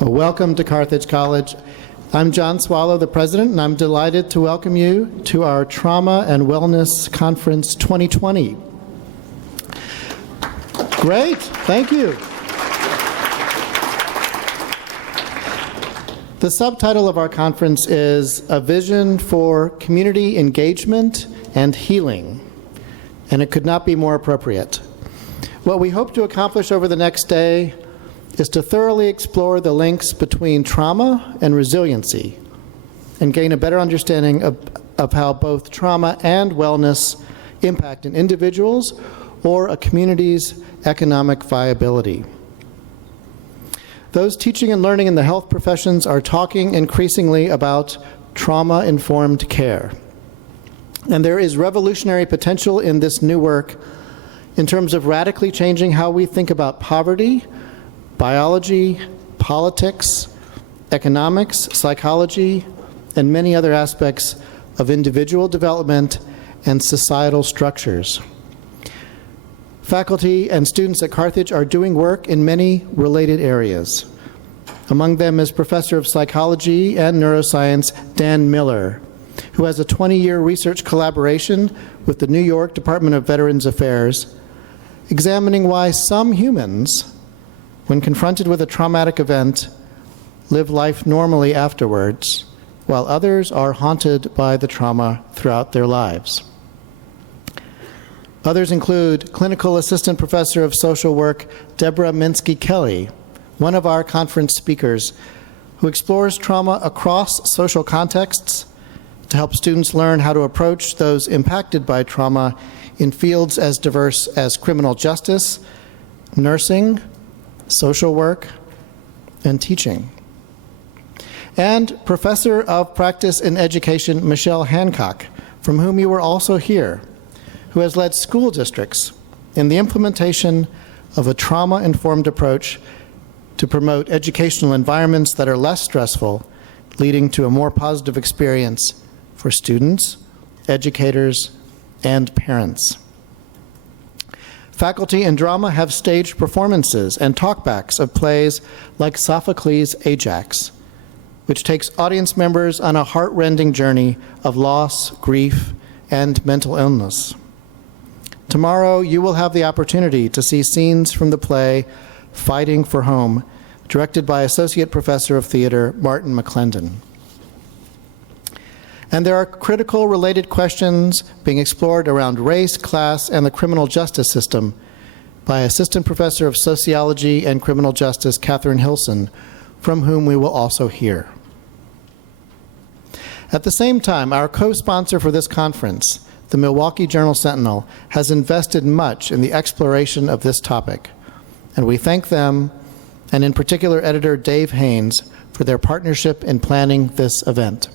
Well, welcome to Carthage College. I'm John Swallow, the president, and I'm delighted to welcome you to our Trauma and Wellness Conference 2020. Great, thank you. The subtitle of our conference is A Vision for Community Engagement and Healing, and it could not be more appropriate. What we hope to accomplish over the next day is to thoroughly explore the links between trauma and resiliency and gain a better understanding of how both trauma and wellness impact an individual's or a community's economic viability. Those teaching and learning in the health professions are talking increasingly about trauma-informed care. And there is revolutionary potential in this new work in terms of radically changing how we think about poverty, biology, politics, economics, psychology, and many other aspects of individual development and societal structures. Faculty and students at Carthage are doing work in many related areas. Among them is Professor of Psychology and Neuroscience Dan Miller, who has a 20-year research collaboration with the New York Department of Veterans Affairs, examining why some humans, when confronted with a traumatic event, live life normally afterwards, while others are haunted by the trauma throughout their lives. Others include Clinical Assistant Professor of Social Work Deborah Minsky-Kelly, one of our conference speakers, who explores trauma across social contexts to help students learn how to approach those impacted by trauma in fields as diverse as criminal justice, nursing, social work, and teaching. And Professor of Practice in Education Michelle Hancock, from whom you were also here, who has led school districts in the implementation of a trauma-informed approach to promote educational environments that are less stressful, leading to a more positive experience for students, educators, and parents. Faculty in drama have staged performances and talkbacks of plays like Sophocles' Ajax, which takes audience members on a heart-rending journey of loss, grief, and mental illness. Tomorrow, you will have the opportunity to see scenes from the play Fighting for Home, directed by Associate Professor of Theater Martin McClendon. And there are critical related questions being explored around race, class, and the criminal justice system by Assistant Professor of Sociology and Criminal Justice Catherine Hilson, from whom we will also hear. At the same time, our co-sponsor for this conference, the Milwaukee Journal-Sentinel, has invested much in the exploration of this topic, and we thank them, and in particular editor Dave Haynes, for their partnership in planning this event.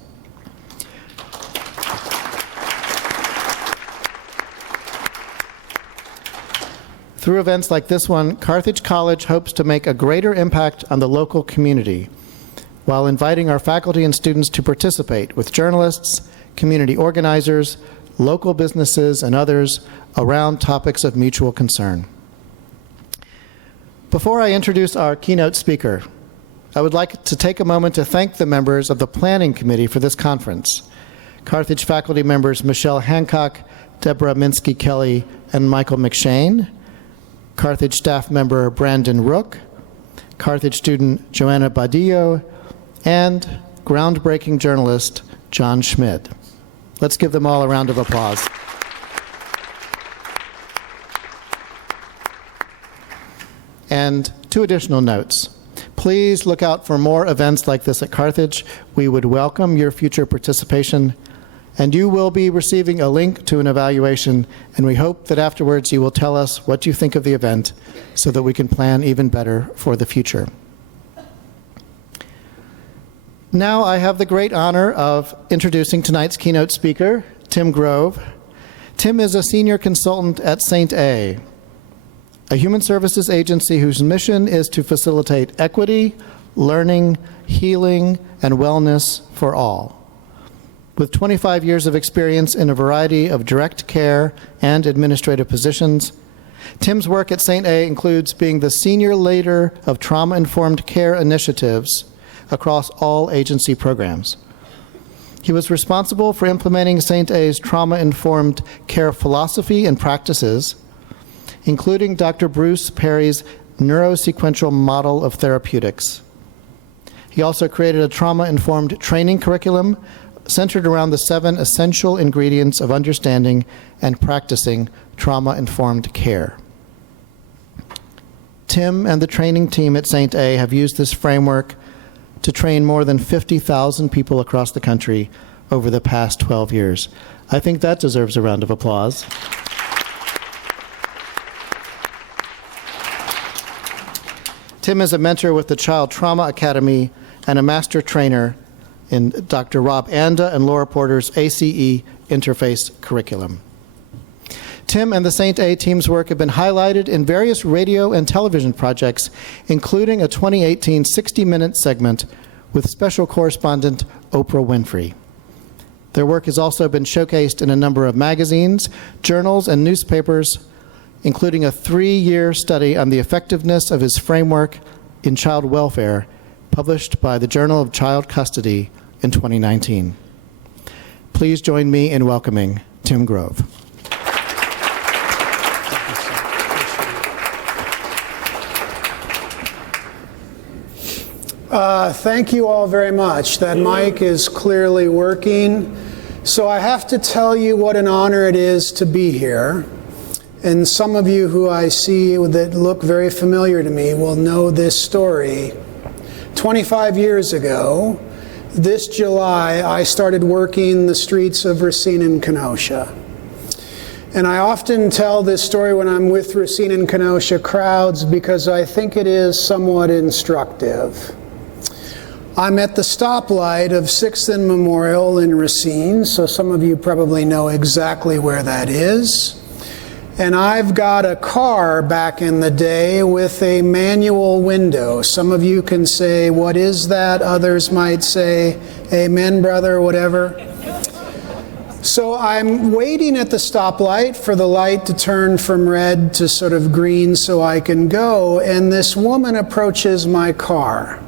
Through events like this one, Carthage College hopes to make a greater impact on the local community, while inviting our faculty and students to participate with journalists, community organizers, local businesses, and others around topics of mutual concern. Before I introduce our keynote speaker, I would like to take a moment to thank the members of the planning committee for this conference, Carthage faculty members Michelle Hancock, Deborah Minsky-Kelly, and Michael McShane, Carthage staff member Brandon Rook, Carthage student Joanna Badillo, and groundbreaking journalist John Schmidt. Let's give them all a round of applause. And two additional notes. Please look out for more events like this at Carthage. We would welcome your future participation, and you will be receiving a link to an evaluation, and we hope that afterwards you will tell us what you think of the event so that we can plan even better for the future. Now I have the great honor of introducing tonight's keynote speaker, Tim Grove. Tim is a senior consultant at SaintA, a human services agency whose mission is to facilitate equity, learning, healing, and wellness for all. With 25 years of experience in a variety of direct care and administrative positions, Tim's work at SaintA includes being the senior leader of trauma-informed care initiatives across all agency programs. He was responsible for implementing SaintA's trauma-informed care philosophy and practices, including Dr. Bruce Perry's neurosequential model of therapeutics. He also created a trauma-informed training curriculum centered around the 7 essential ingredients of understanding and practicing trauma-informed care. Tim and the training team at SaintA have used this framework to train more than 50,000 people across the country over the past 12 years. I think that deserves a round of applause. Tim is a mentor with the Child Trauma Academy and a master trainer in Dr. Rob Anda and Laura Porter's ACE interface curriculum. Tim and the SaintA team's work have been highlighted in various radio and television projects, including a 2018 60-minute segment with special correspondent Oprah Winfrey. Their work has also been showcased in a number of magazines, journals, and newspapers, including a 3-year study on the effectiveness of his framework in child welfare, published by the Journal of Child Custody in 2019. Please join me in welcoming Tim Grove. Thank you all very much. That mic is clearly working. So I have to tell you what an honor it is to be here. And some of you who I see that look very familiar to me will know this story. 25 years ago, this July, I started working the streets of Racine and Kenosha. And I often tell this story when I'm with Racine and Kenosha crowds because I think it is somewhat instructive. I'm at the stoplight of 6th and Memorial in Racine, so some of you probably know exactly where that is. And I've got a car back in the day with a manual window. Some of you can say, "What is that?" Others might say, "Amen, brother," whatever. So I'm waiting at the stoplight for the light to turn from red to sort of green so I can go, and this woman approaches my car.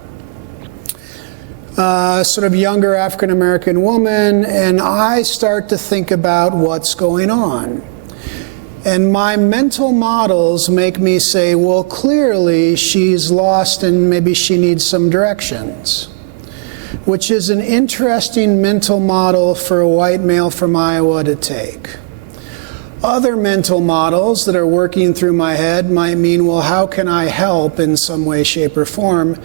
Sort of younger African-American woman, and I start to think about what's going on. And my mental models make me say, well, clearly she's lost and maybe she needs some directions, which is an interesting mental model for a white male from Iowa to take. Other mental models that are working through my head might mean, well, how can I help in some way, shape, or form?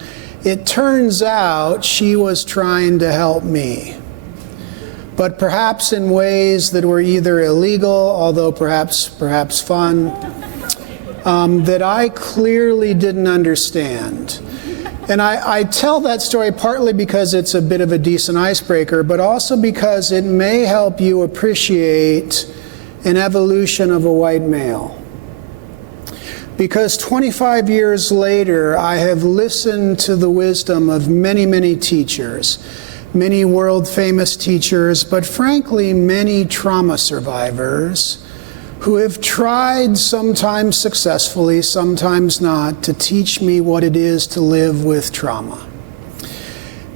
It turns out she was trying to help me, but perhaps in ways that were either illegal, although perhaps fun, that I clearly didn't understand. And I tell that story partly because it's a bit of a decent icebreaker, but also because it may help you appreciate an evolution of a white male. Because 25 years later, I have listened to the wisdom of many, many teachers, many world-famous teachers, but frankly, many trauma survivors who have tried, sometimes successfully, sometimes not, to teach me what it is to live with trauma.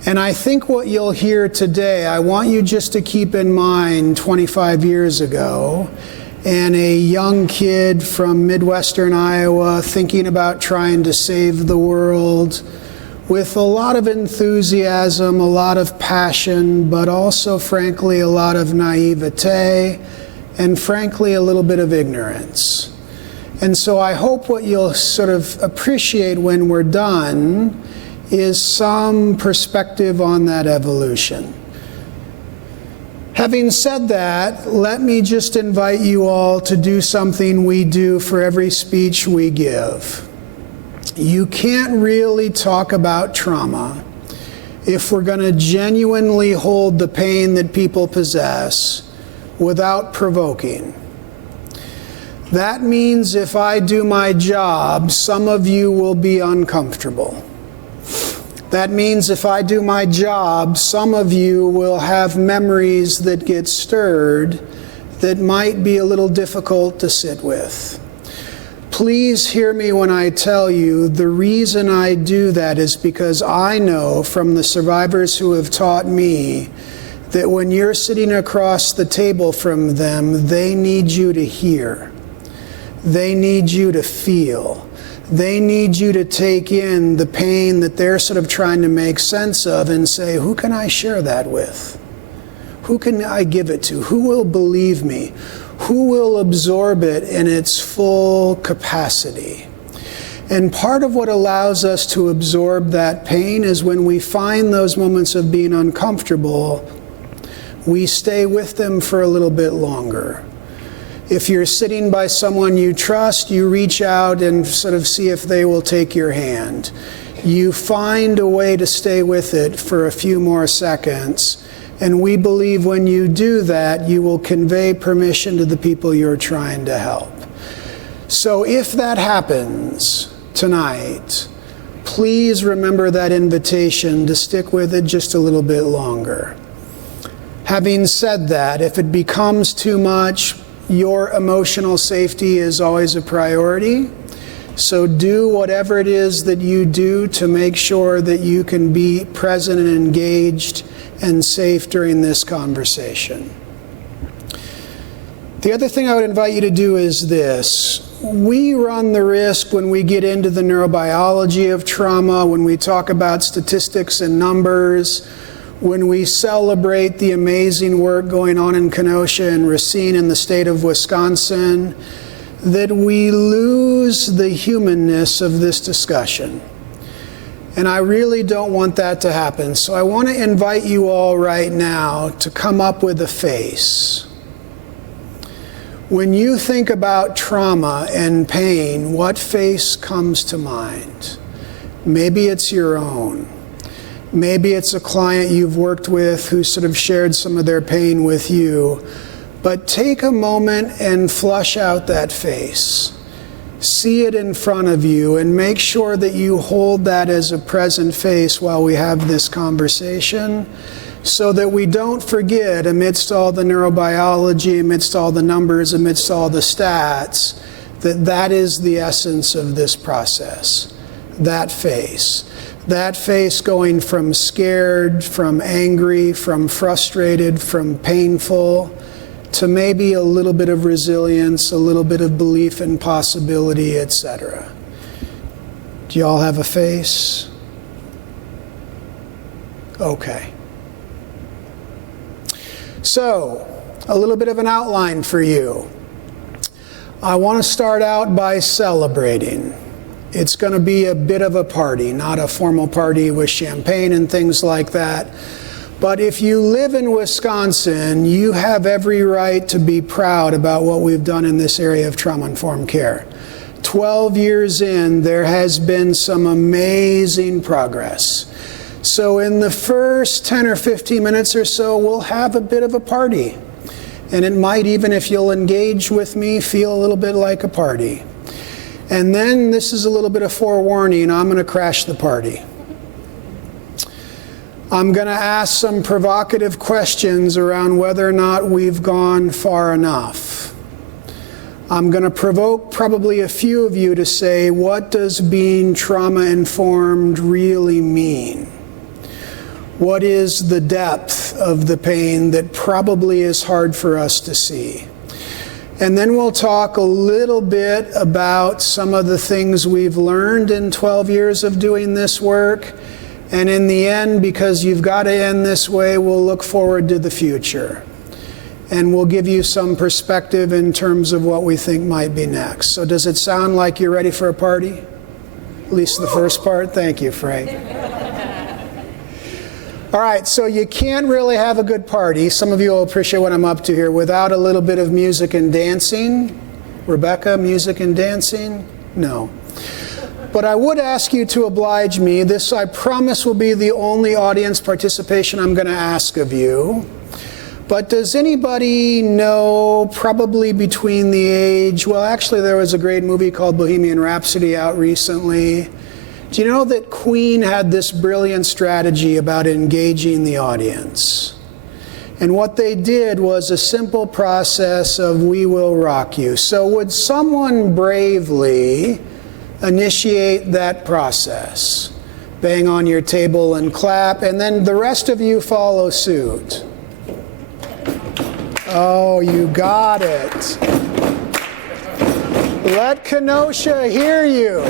And I think what you'll hear today, I want you just to keep in mind 25 years ago, and a young kid from Midwestern Iowa thinking about trying to save the world with a lot of enthusiasm, a lot of passion, but also, frankly, a lot of naivete, and frankly, a little bit of ignorance. And so I hope what you'll sort of appreciate when we're done is some perspective on that evolution. Having said that, let me just invite you all to do something we do for every speech we give. You can't really talk about trauma if we're going to genuinely hold the pain that people possess without provoking. That means if I do my job, some of you will be uncomfortable. That means if I do my job, some of you will have memories that get stirred that might be a little difficult to sit with. Please hear me when I tell you the reason I do that is because I know from the survivors who have taught me that when you're sitting across the table from them, they need you to hear. They need you to feel. They need you to take in the pain that they're sort of trying to make sense of and say, who can I share that with? Who can I give it to? Who will believe me? Who will absorb it in its full capacity? And part of what allows us to absorb that pain is when we find those moments of being uncomfortable, we stay with them for a little bit longer. If you're sitting by someone you trust, you reach out and sort of see if they will take your hand. You find a way to stay with it for a few more seconds. And we believe when you do that, you will convey permission to the people you're trying to help. So if that happens tonight, please remember that invitation to stick with it just a little bit longer. Having said that, if it becomes too much, your emotional safety is always a priority. So do whatever it is that you do to make sure that you can be present and engaged and safe during this conversation. The other thing I would invite you to do is this. We run the risk when we get into the neurobiology of trauma, when we talk about statistics and numbers, when we celebrate the amazing work going on in Kenosha and Racine in the state of Wisconsin, that we lose the humanness of this discussion. And I really don't want that to happen. So I want to invite you all right now to come up with a face. When you think about trauma and pain, what face comes to mind? Maybe it's your own. Maybe it's a client you've worked with who sort of shared some of their pain with you. But take a moment and flush out that face. See it in front of you and make sure that you hold that as a present face while we have this conversation, so that we don't forget, amidst all the neurobiology, amidst all the numbers, amidst all the stats, that that is the essence of this process. That face. That face going from scared, from angry, from frustrated, from painful, to maybe a little bit of resilience, a little bit of belief in possibility, etc. Do you all have a face? Okay. So, a little bit of an outline for you. I want to start out by celebrating. It's going to be a bit of a party, not a formal party with champagne and things like that. But if you live in Wisconsin, you have every right to be proud about what we've done in this area of trauma-informed care. 12 years in, there has been some amazing progress. So in the first 10 or 15 minutes or so, we'll have a bit of a party. And it might even, if you'll engage with me, feel a little bit like a party. And then, this is a little bit of forewarning, I'm going to crash the party. I'm going to ask some provocative questions around whether or not we've gone far enough. I'm going to provoke probably a few of you to say, what does being trauma-informed really mean? What is the depth of the pain that probably is hard for us to see? And then we'll talk a little bit about some of the things we've learned in 12 years of doing this work. And in the end, because you've got to end this way, we'll look forward to the future. And we'll give you some perspective in terms of what we think might be next. So does it sound like you're ready for a party? At least the first part? Thank you, Frank. All right, so you can't really have a good party. Some of you will appreciate what I'm up to here without a little bit of music and dancing. Rebecca, music and dancing? No. But I would ask you to oblige me. This, I promise, will be the only audience participation I'm going to ask of you. But does anybody know, probably between the age, well, actually there was a great movie called Bohemian Rhapsody out recently. Do you know that Queen had this brilliant strategy about engaging the audience? And what they did was a simple process of "we will rock you." So would someone bravely initiate that process? Bang on your table and clap, and then the rest of you follow suit. Oh, you got it. Let Kenosha hear you.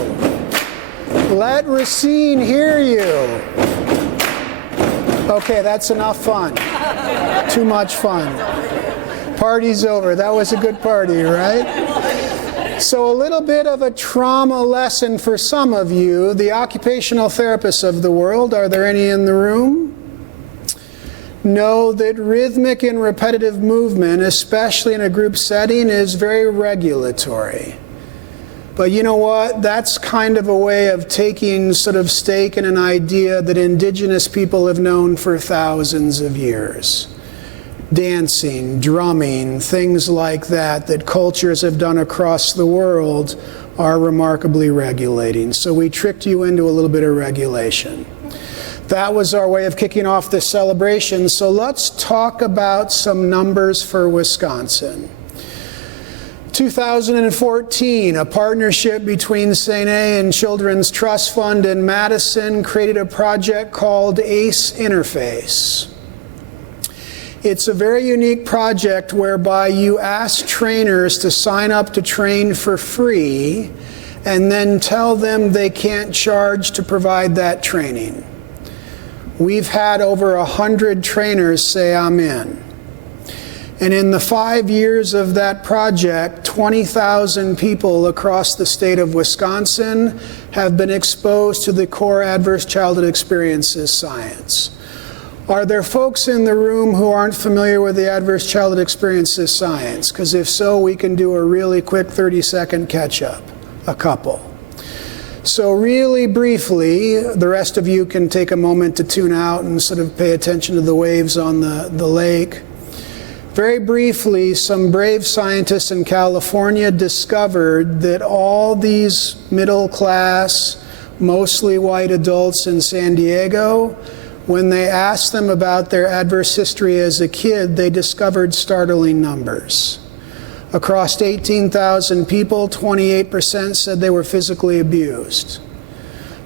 Let Racine hear you. Okay, that's enough fun. Too much fun. Party's over. That was a good party, right? So a little bit of a trauma lesson for some of you. The occupational therapists of the world, are there any in the room? Know that rhythmic and repetitive movement, especially in a group setting, is very regulatory. But you know what? That's kind of a way of taking sort of stake in an idea that indigenous people have known for thousands of years. Dancing, drumming, things like that, that cultures have done across the world are remarkably regulating. So we tricked you into a little bit of regulation. That was our way of kicking off this celebration. So let's talk about some numbers for Wisconsin. 2014, a partnership between SaintA and Children's Trust Fund in Madison created a project called ACE Interface. It's a very unique project whereby you ask trainers to sign up to train for free and then tell them they can't charge to provide that training. We've had over 100 trainers say, "I'm in." And in the 5 years of that project, 20,000 people across the state of Wisconsin have been exposed to the core adverse childhood experiences science. Are there folks in the room who aren't familiar with the adverse childhood experiences science? Because if so, we can do a really quick 30-second catch-up, a couple. So really briefly, the rest of you can take a moment to tune out and sort of pay attention to the waves on the lake. Very briefly, some brave scientists in California discovered that all these middle class, mostly white adults in San Diego, when they asked them about their adverse history as a kid, they discovered startling numbers. Across 18,000 people, 28% said they were physically abused.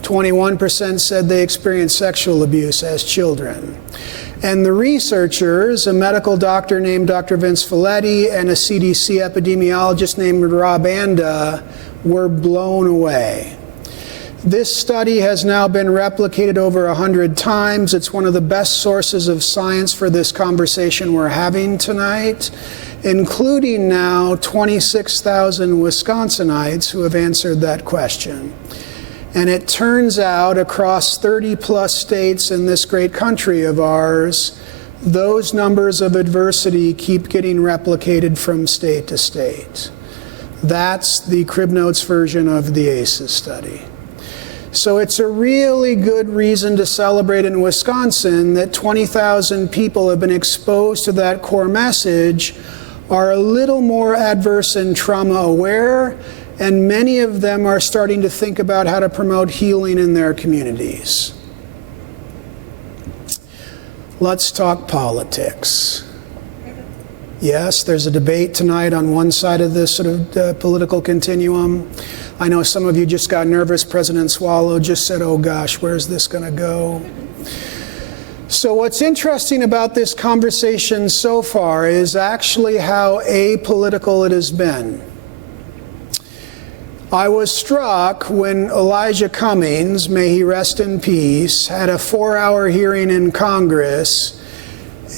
21% said they experienced sexual abuse as children. And the researchers, a medical doctor named Dr. Vince Folletti and a CDC epidemiologist named Rob Anda, were blown away. This study has now been replicated over 100 times. It's one of the best sources of science for this conversation we're having tonight, including now 26,000 Wisconsinites who have answered that question. And it turns out across 30 plus states in this great country of ours, those numbers of adversity keep getting replicated from state to state. That's the Crib Notes version of the ACEs study. So it's a really good reason to celebrate in Wisconsin that 20,000 people have been exposed to that core message, are a little more adverse and trauma aware, and many of them are starting to think about how to promote healing in their communities. Let's talk politics. Yes, there's a debate tonight on one side of this sort of political continuum. I know some of you just got nervous. President Swallow just said, "Oh gosh, where's this going to go?" So what's interesting about this conversation so far is actually how apolitical it has been. I was struck when Elijah Cummings, may he rest in peace, had a 4-hour hearing in Congress,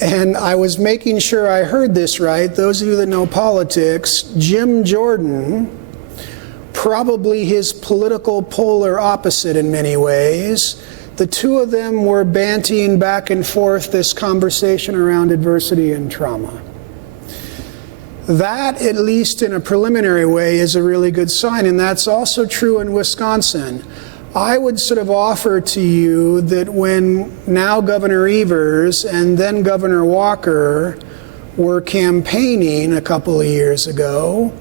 and I was making sure I heard this right. Those of you that know politics, Jim Jordan, probably his political polar opposite in many ways, the two of them were bantying back and forth this conversation around adversity and trauma. That, at least in a preliminary way, is a really good sign, and that's also true in Wisconsin. I would sort of offer to you that when now Governor Evers and then Governor Walker were campaigning a couple of years ago,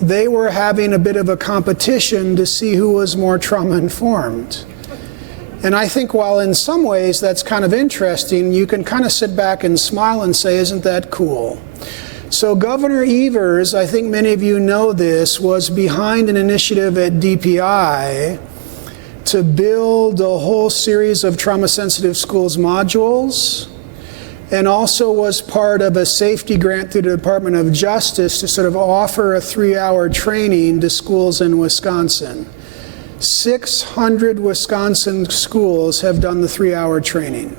they were having a bit of a competition to see who was more trauma-informed. And I think while in some ways that's kind of interesting, you can kind of sit back and smile and say, isn't that cool? So Governor Evers, I think many of you know this, was behind an initiative at DPI to build a whole series of trauma-sensitive schools modules, and also was part of a safety grant through the Department of Justice to sort of offer a 3-hour training to schools in Wisconsin. 600 Wisconsin schools have done the 3-hour training.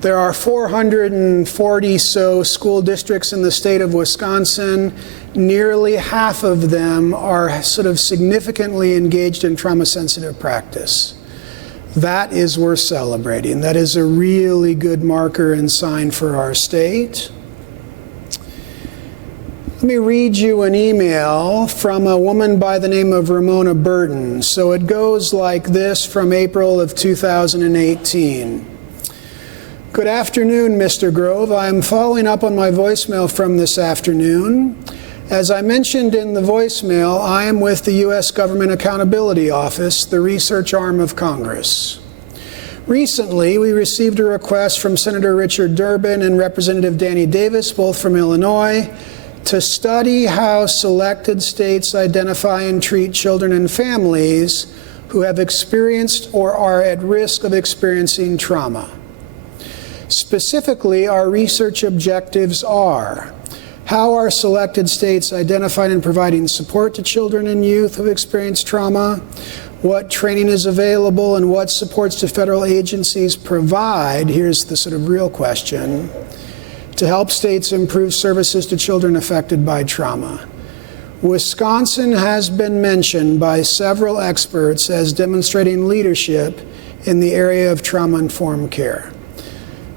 There are 440 so school districts in the state of Wisconsin. Nearly half of them are sort of significantly engaged in trauma-sensitive practice. That is worth celebrating. That is a really good marker and sign for our state. Let me read you an email from a woman by the name of Ramona Burton. So it goes like this from April of 2018. Good afternoon, Mr. Grove. I'm following up on my voicemail from this afternoon. As I mentioned in the voicemail, I am with the U.S. Government Accountability Office, the research arm of Congress. Recently, we received a request from Senator Richard Durbin and Representative Danny Davis, both from Illinois, to study how selected states identify and treat children and families who have experienced or are at risk of experiencing trauma. Specifically, our research objectives are: how are selected states identifying and providing support to children and youth who experience trauma? What training is available and what supports do federal agencies provide? Here's the sort of real question: to help states improve services to children affected by trauma. Wisconsin has been mentioned by several experts as demonstrating leadership in the area of trauma-informed care.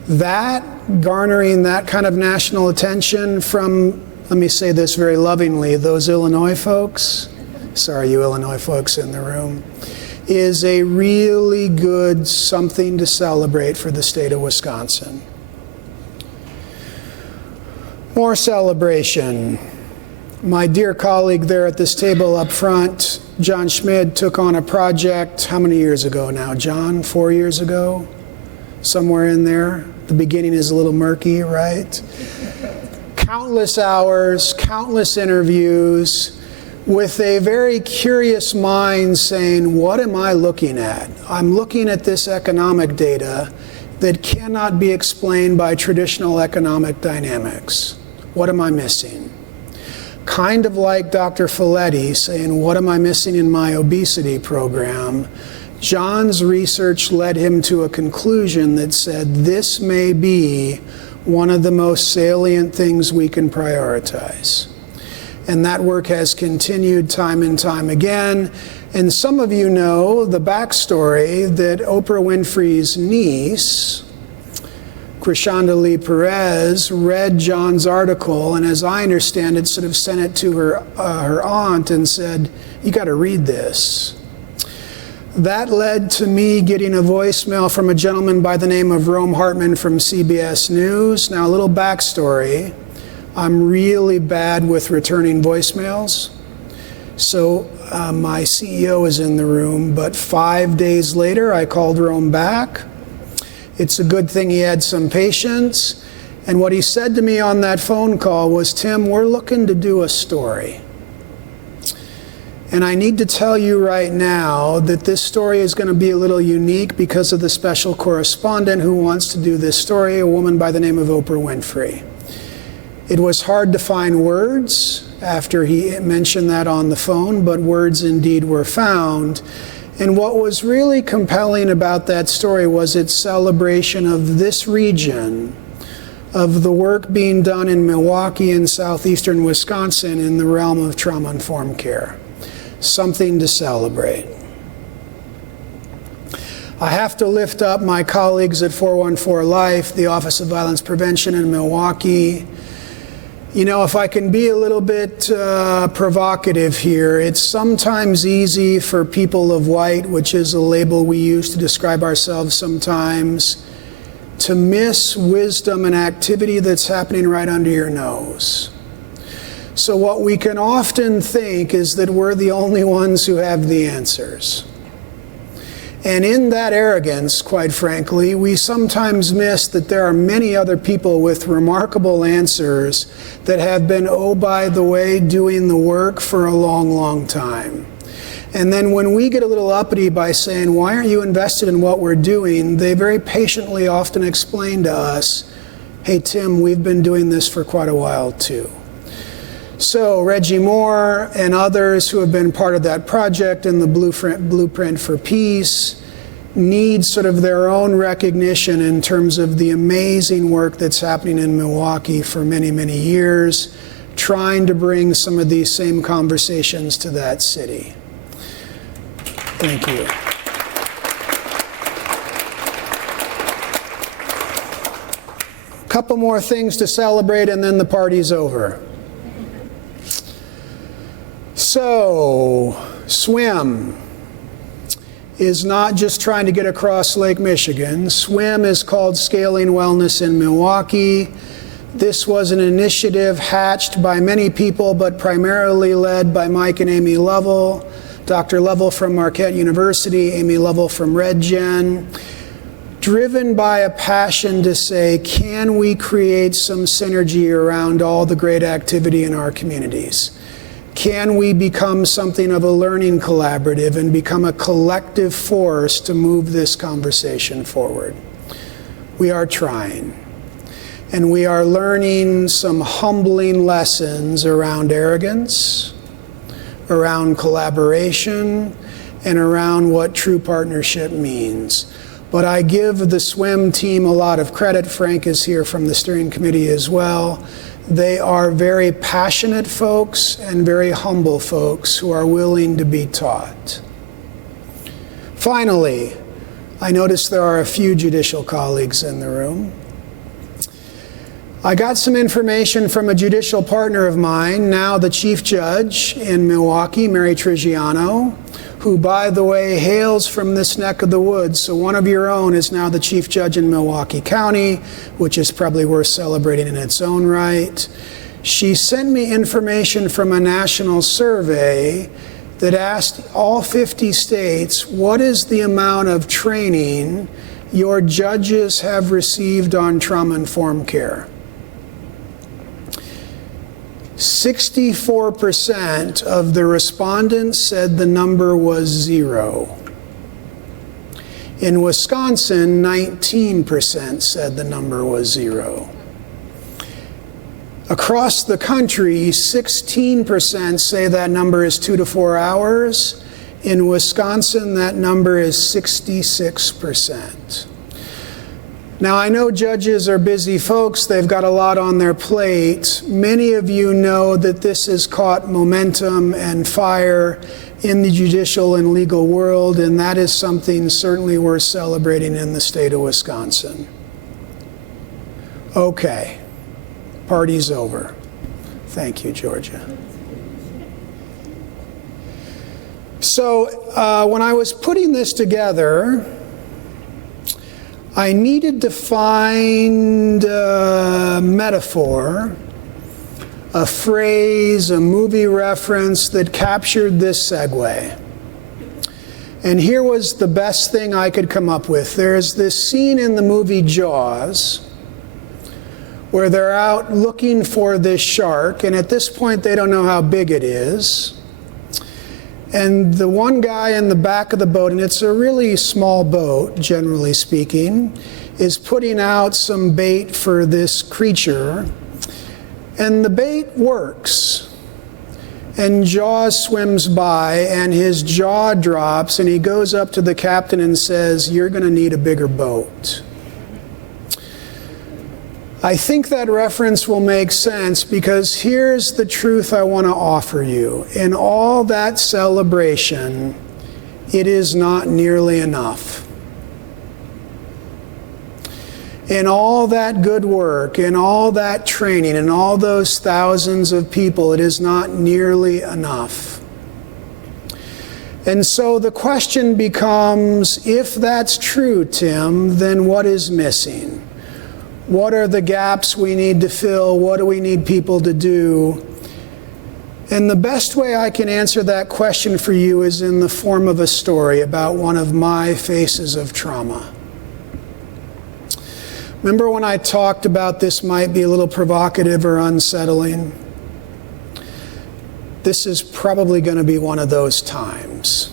That garnering that kind of national attention from, let me say this very lovingly, those Illinois folks, sorry you Illinois folks in the room, is a really good something to celebrate for the state of Wisconsin. More celebration. My dear colleague there at this table up front, John Schmid, took on a project, how many years ago now, John? 4 years ago? Somewhere in there. The beginning is a little murky, right? Countless hours, countless interviews, with a very curious mind saying, what am I looking at? I'm looking at this economic data that cannot be explained by traditional economic dynamics. What am I missing? Kind of like Dr. Folletti saying, what am I missing in my obesity program? John's research led him to a conclusion that said this may be one of the most salient things we can prioritize. And that work has continued time and time again. And some of you know the backstory that Oprah Winfrey's niece, Krishanda Lee Perez, read John's article, and as I understand it, sort of sent it to her aunt and said, you got to read this. That led to me getting a voicemail from a gentleman by the name of Rome Hartman from CBS News. Now, a little backstory. I'm really bad with returning voicemails. So my CEO is in the room, but 5 days later, I called Rome back. It's a good thing he had some patience. And what he said to me on that phone call was, Tim, we're looking to do a story. And I need to tell you right now that this story is going to be a little unique because of the special correspondent who wants to do this story, a woman by the name of Oprah Winfrey. It was hard to find words after he mentioned that on the phone, but words indeed were found. And what was really compelling about that story was its celebration of this region, of the work being done in Milwaukee and southeastern Wisconsin in the realm of trauma-informed care. Something to celebrate. I have to lift up my colleagues at 414 Life, the Office of Violence Prevention in Milwaukee. You know, if I can be a little bit provocative here, it's sometimes easy for people of white, which is a label we use to describe ourselves sometimes, to miss wisdom and activity that's happening right under your nose. So what we can often think is that we're the only ones who have the answers. And in that arrogance, quite frankly, we sometimes miss that there are many other people with remarkable answers that have been, oh, by the way, doing the work for a long, long time. And then when we get a little uppity by saying, why aren't you invested in what we're doing? They very patiently often explain to us, hey, Tim, we've been doing this for quite a while too. So Reggie Moore and others who have been part of that project and the Blueprint for Peace need sort of their own recognition in terms of the amazing work that's happening in Milwaukee for many, many years, trying to bring some of these same conversations to that city. Thank you. A couple more things to celebrate and then the party's over. So, SWIM is not just trying to get across Lake Michigan. SWIM is called Scaling Wellness in Milwaukee. This was an initiative hatched by many people, but primarily led by Mike and Amy Lovell, Dr. Lovell from Marquette University, Amy Lovell from RedGen, driven by a passion to say, can we create some synergy around all the great activity in our communities? Can we become something of a learning collaborative and become a collective force to move this conversation forward? We are trying. And we are learning some humbling lessons around arrogance, around collaboration, and around what true partnership means. But I give the SWIM team a lot of credit. Frank is here from the steering committee as well. They are very passionate folks and very humble folks who are willing to be taught. Finally, I notice there are a few judicial colleagues in the room. I got some information from a judicial partner of mine, now the chief judge in Milwaukee, Mary Trigiano, who, by the way, hails from this neck of the woods. So one of your own is now the chief judge in Milwaukee County, which is probably worth celebrating in its own right. She sent me information from a national survey that asked all 50 states, what is the amount of training your judges have received on trauma-informed care? 64% of the respondents said the number was 0. In Wisconsin, 19% said the number was 0. Across the country, 16% say that number is 2 to 4 hours. In Wisconsin, that number is 66%. Now, I know judges are busy folks. They've got a lot on their plate. Many of you know that this has caught momentum and fire in the judicial and legal world, and that is something certainly worth celebrating in the state of Wisconsin. Okay, party's over. Thank you, Georgia. So when I was putting this together, I needed to find a metaphor, a phrase, a movie reference that captured this segue. And here was the best thing I could come up with. There's this scene in the movie Jaws where they're out looking for this shark, and at this point they don't know how big it is. And the one guy in the back of the boat, and it's a really small boat, generally speaking, is putting out some bait for this creature. And the bait works. And Jaws swims by, and his jaw drops, and he goes up to the captain and says, "You're going to need a bigger boat." I think that reference will make sense because here's the truth I want to offer you. In all that celebration, it is not nearly enough. In all that good work, in all that training, in all those thousands of people, it is not nearly enough. And so the question becomes, if that's true, Tim, then what is missing? What are the gaps we need to fill? What do we need people to do? And the best way I can answer that question for you is in the form of a story about one of my faces of trauma. Remember when I talked about this might be a little provocative or unsettling? This is probably going to be one of those times.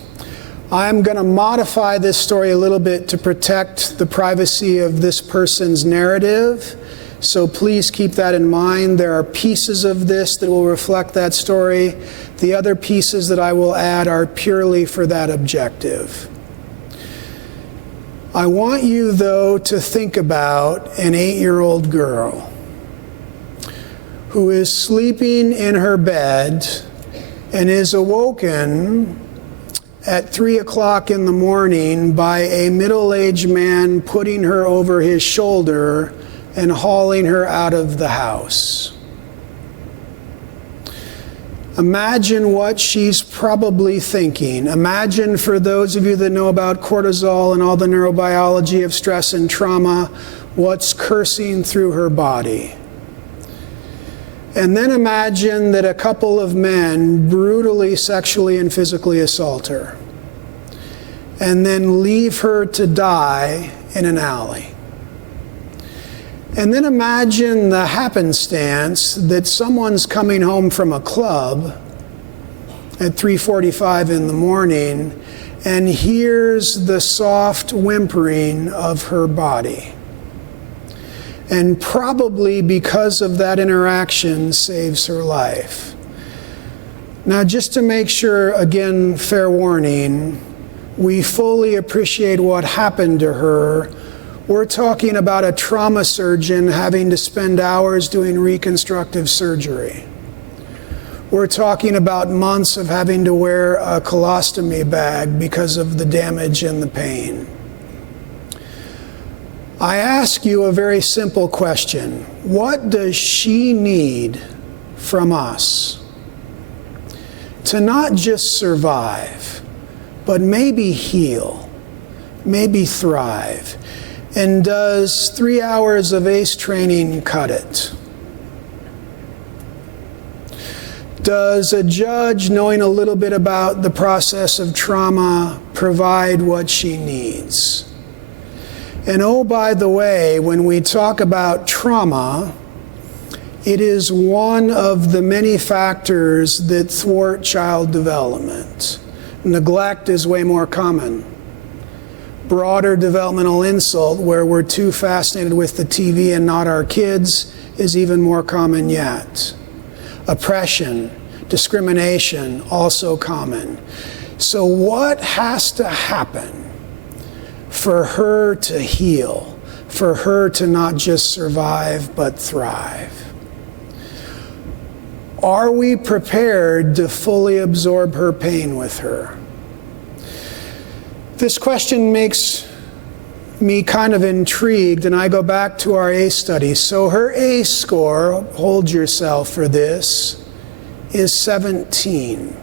I'm going to modify this story a little bit to protect the privacy of this person's narrative. So please keep that in mind. There are pieces of this that will reflect that story. The other pieces that I will add are purely for that objective. I want you, though, to think about an 8-year-old girl who is sleeping in her bed and is awoken at 3 o'clock in the morning by a middle-aged man putting her over his shoulder and hauling her out of the house. Imagine what she's probably thinking. Imagine, for those of you that know about cortisol and all the neurobiology of stress and trauma, what's coursing through her body. And then imagine that a couple of men brutally sexually and physically assault her, and then leave her to die in an alley. And then imagine the happenstance that someone's coming home from a club at 3:45 in the morning and hears the soft whimpering of her body. And probably because of that interaction saves her life. Now, just to make sure, again, fair warning, we fully appreciate what happened to her. We're talking about a trauma surgeon having to spend hours doing reconstructive surgery. We're talking about months of having to wear a colostomy bag because of the damage and the pain. I ask you a very simple question. What does she need from us to not just survive, but maybe heal, maybe thrive? And does 3 hours of ACE training cut it? Does a judge knowing a little bit about the process of trauma provide what she needs? And oh, by the way, when we talk about trauma, it is one of the many factors that thwart child development. Neglect is way more common. Broader developmental insult, where we're too fascinated with the TV and not our kids, is even more common yet. Oppression, discrimination, also common. So what has to happen for her to heal, for her to not just survive but thrive? Are we prepared to fully absorb her pain with her? This question makes me kind of intrigued, and I go back to our ACE study. So her ACE score, hold yourself for this, is 17.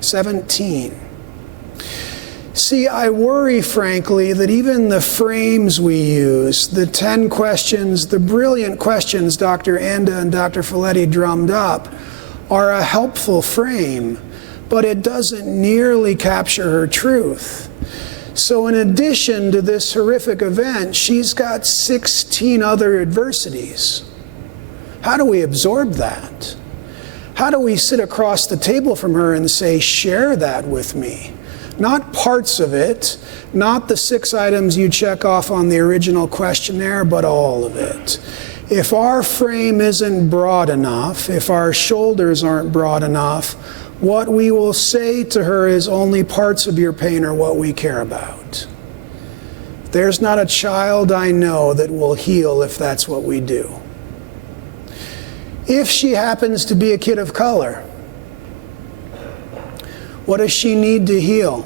17. See, I worry, frankly, that even the frames we use, the 10 questions, the brilliant questions Dr. Anda and Dr. Folletti drummed up, are a helpful frame, but it doesn't nearly capture her truth. So in addition to this horrific event, she's got 16 other adversities. How do we absorb that? How do we sit across the table from her and say, share that with me? Not parts of it, not the 6 items you check off on the original questionnaire, but all of it. If our frame isn't broad enough, if our shoulders aren't broad enough, what we will say to her is only parts of your pain are what we care about. There's not a child I know that will heal if that's what we do. If she happens to be a kid of color, what does she need to heal?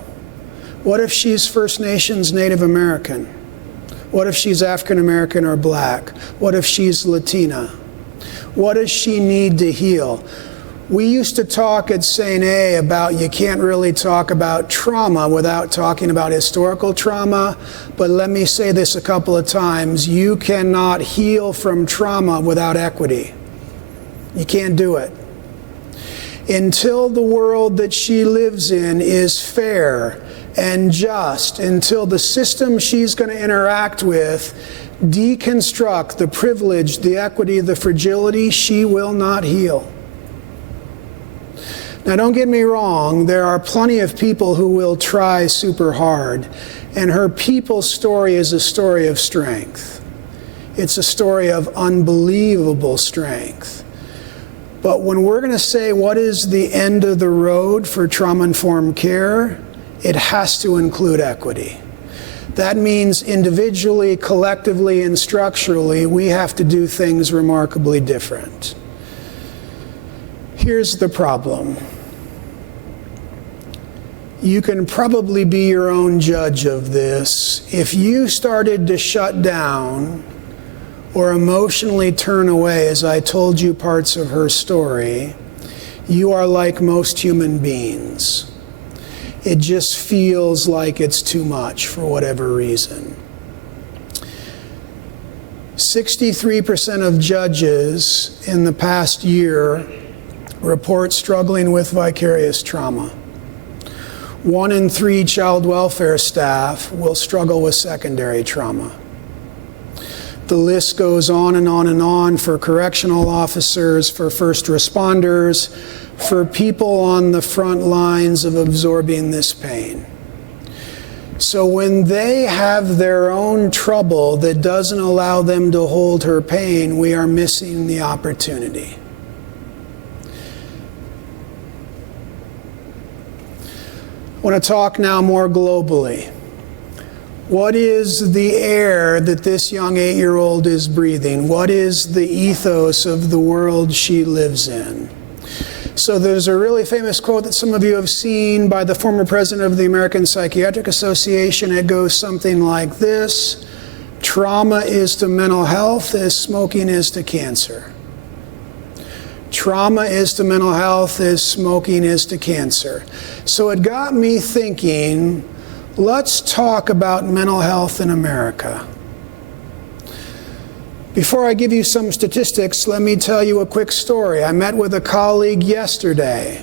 What if she's First Nations Native American? What if she's African American or black? What if she's Latina? What does she need to heal? We used to talk at SaintA about you can't really talk about trauma without talking about historical trauma, but let me say this a couple of times. You cannot heal from trauma without equity. You can't do it. Until the world that she lives in is fair and just, until the system she's going to interact with deconstruct the privilege, the equity, the fragility, she will not heal. Now, don't get me wrong, there are plenty of people who will try super hard, and her people's story is a story of strength. It's a story of unbelievable strength. But when we're going to say what is the end of the road for trauma-informed care, it has to include equity. That means individually, collectively, and structurally, we have to do things remarkably different. Here's the problem. You can probably be your own judge of this. If you started to shut down or emotionally turn away as I told you parts of her story, you are like most human beings. It just feels like it's too much for whatever reason. 63% of judges in the past year report struggling with vicarious trauma. 1 in 3 child welfare staff will struggle with secondary trauma. The list goes on and on and on for correctional officers, for first responders, for people on the front lines of absorbing this pain. So when they have their own trouble that doesn't allow them to hold her pain, we are missing the opportunity. I want to talk now more globally. What is the air that this young 8-year-old is breathing? What is the ethos of the world she lives in? So there's a really famous quote that some of you have seen by the former president of the American Psychiatric Association. It goes something like this: trauma is to mental health as smoking is to cancer. Trauma is to mental health as smoking is to cancer. So it got me thinking, let's talk about mental health in America. Before I give you some statistics, let me tell you a quick story. I met with a colleague yesterday.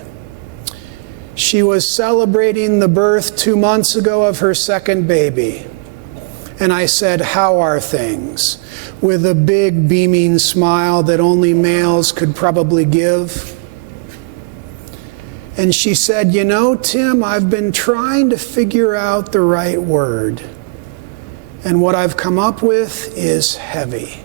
She was celebrating the birth 2 months ago of her second baby. And I said, "How are things?" with a big beaming smile that only males could probably give. And she said, "You know, Tim, I've been trying to figure out the right word. And what I've come up with is heavy."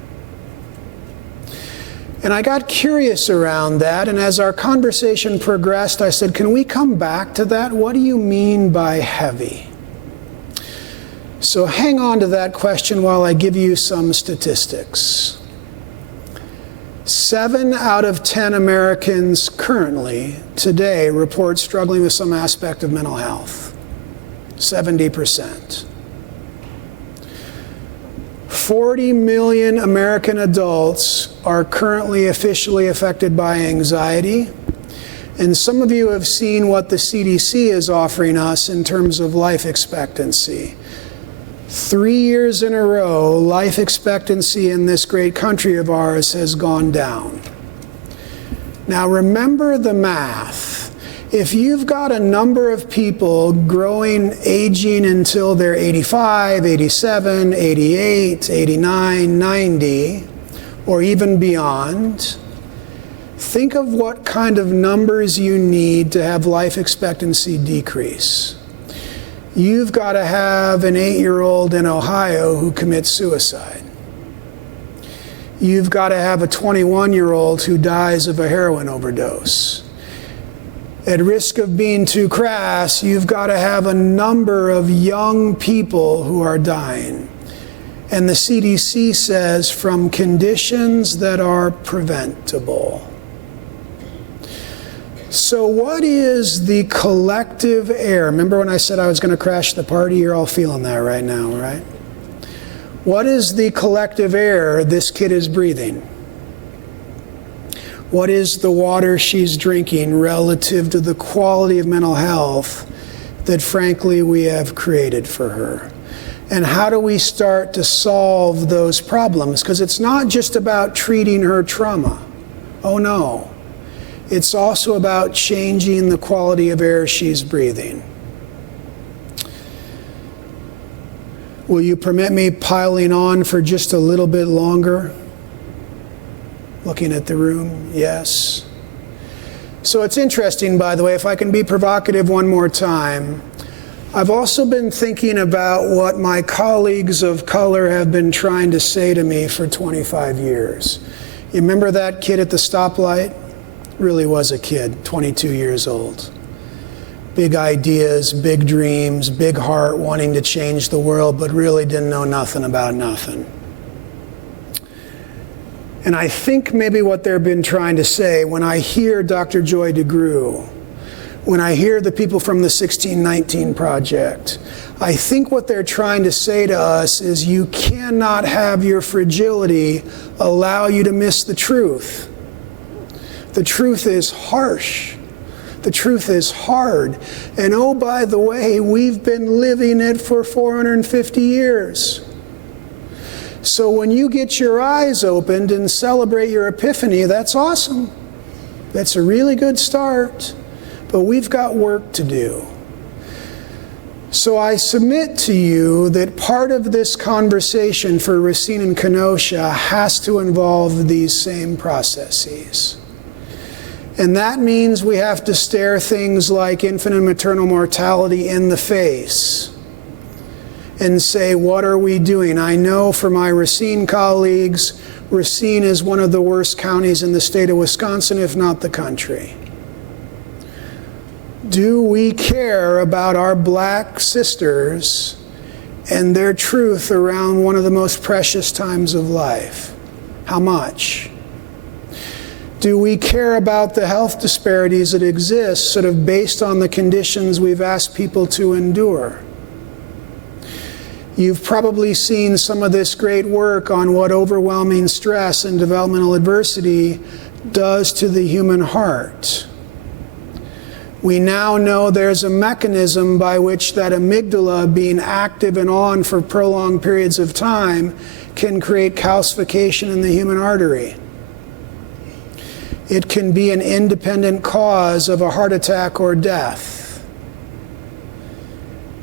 And I got curious around that, and as our conversation progressed, I said, "Can we come back to that? What do you mean by heavy?" So hang on to that question while I give you some statistics. 7 out of 10 Americans currently, today, report struggling with some aspect of mental health. 70%. 40 million American adults are currently officially affected by anxiety. And some of you have seen what the CDC is offering us in terms of life expectancy. 3 years in a row, life expectancy in this great country of ours has gone down. Now remember the math. If you've got a number of people aging until they're 85, 87, 88, 89, 90, or even beyond, think of what kind of numbers you need to have life expectancy decrease. You've got to have an 8-year-old in Ohio who commits suicide. You've got to have a 21-year-old who dies of a heroin overdose. At risk of being too crass, you've got to have a number of young people who are dying. And the CDC says from conditions that are preventable. So what is the collective air? Remember when I said I was going to crash the party? You're all feeling that right now, right? What is the collective air this kid is breathing? What is the water she's drinking relative to the quality of mental health that, frankly, we have created for her? And how do we start to solve those problems? Because it's not just about treating her trauma. Oh no. It's also about changing the quality of air she's breathing. Will you permit me piling on for just a little bit longer? Looking at the room, yes. So it's interesting, by the way, if I can be provocative one more time. I've also been thinking about what my colleagues of color have been trying to say to me for 25 years. You remember that kid at the stoplight? Really was a kid, 22 years old. Big ideas, big dreams, big heart, wanting to change the world, but really didn't know nothing about nothing. And I think maybe what they've been trying to say, when I hear Dr. Joy DeGruy, when I hear the people from the 1619 Project, I think what they're trying to say to us is you cannot have your fragility allow you to miss the truth. The truth is harsh. The truth is hard. And oh, by the way, we've been living it for 450 years. So when you get your eyes opened and celebrate your epiphany, that's awesome. That's a really good start. But we've got work to do. So I submit to you that part of this conversation for Racine and Kenosha has to involve these same processes. And that means we have to stare things like infant and maternal mortality in the face and say, what are we doing? I know for my Racine colleagues, Racine is one of the worst counties in the state of Wisconsin, if not the country. Do we care about our black sisters and their truth around one of the most precious times of life? How much? Do we care about the health disparities that exist sort of based on the conditions we've asked people to endure? You've probably seen some of this great work on what overwhelming stress and developmental adversity does to the human heart. We now know there's a mechanism by which that amygdala being active and on for prolonged periods of time can create calcification in the human artery. It can be an independent cause of a heart attack or death.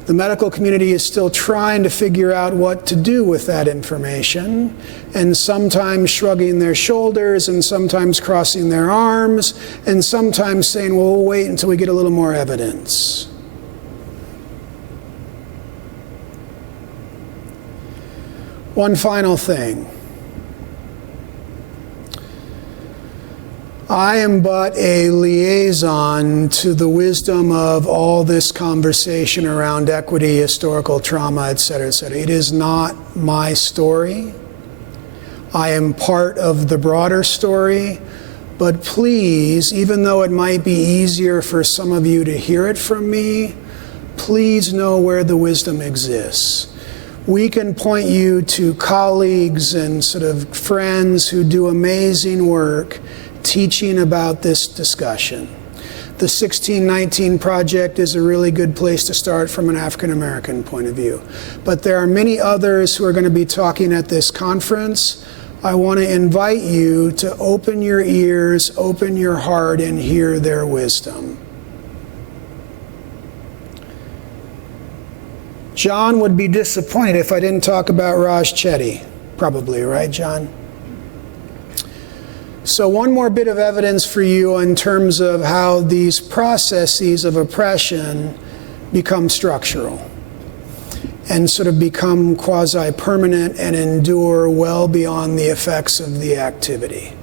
The medical community is still trying to figure out what to do with that information, and sometimes shrugging their shoulders, and sometimes crossing their arms, and sometimes saying, well, we'll wait until we get a little more evidence. One final thing. I am but a liaison to the wisdom of all this conversation around equity, historical trauma, et cetera, et cetera. It is not my story. I am part of the broader story, but please, even though it might be easier for some of you to hear it from me, please know where the wisdom exists. We can point you to colleagues and sort of friends who do amazing work teaching about this discussion. The 1619 Project is a really good place to start from an African American point of view. But there are many others who are going to be talking at this conference. I want to invite you to open your ears, open your heart, and hear their wisdom. John would be disappointed if I didn't talk about Raj Chetty. Probably, right, John? So one more bit of evidence for you in terms of how these processes of oppression become structural and sort of become quasi-permanent and endure well beyond the effects of the activity.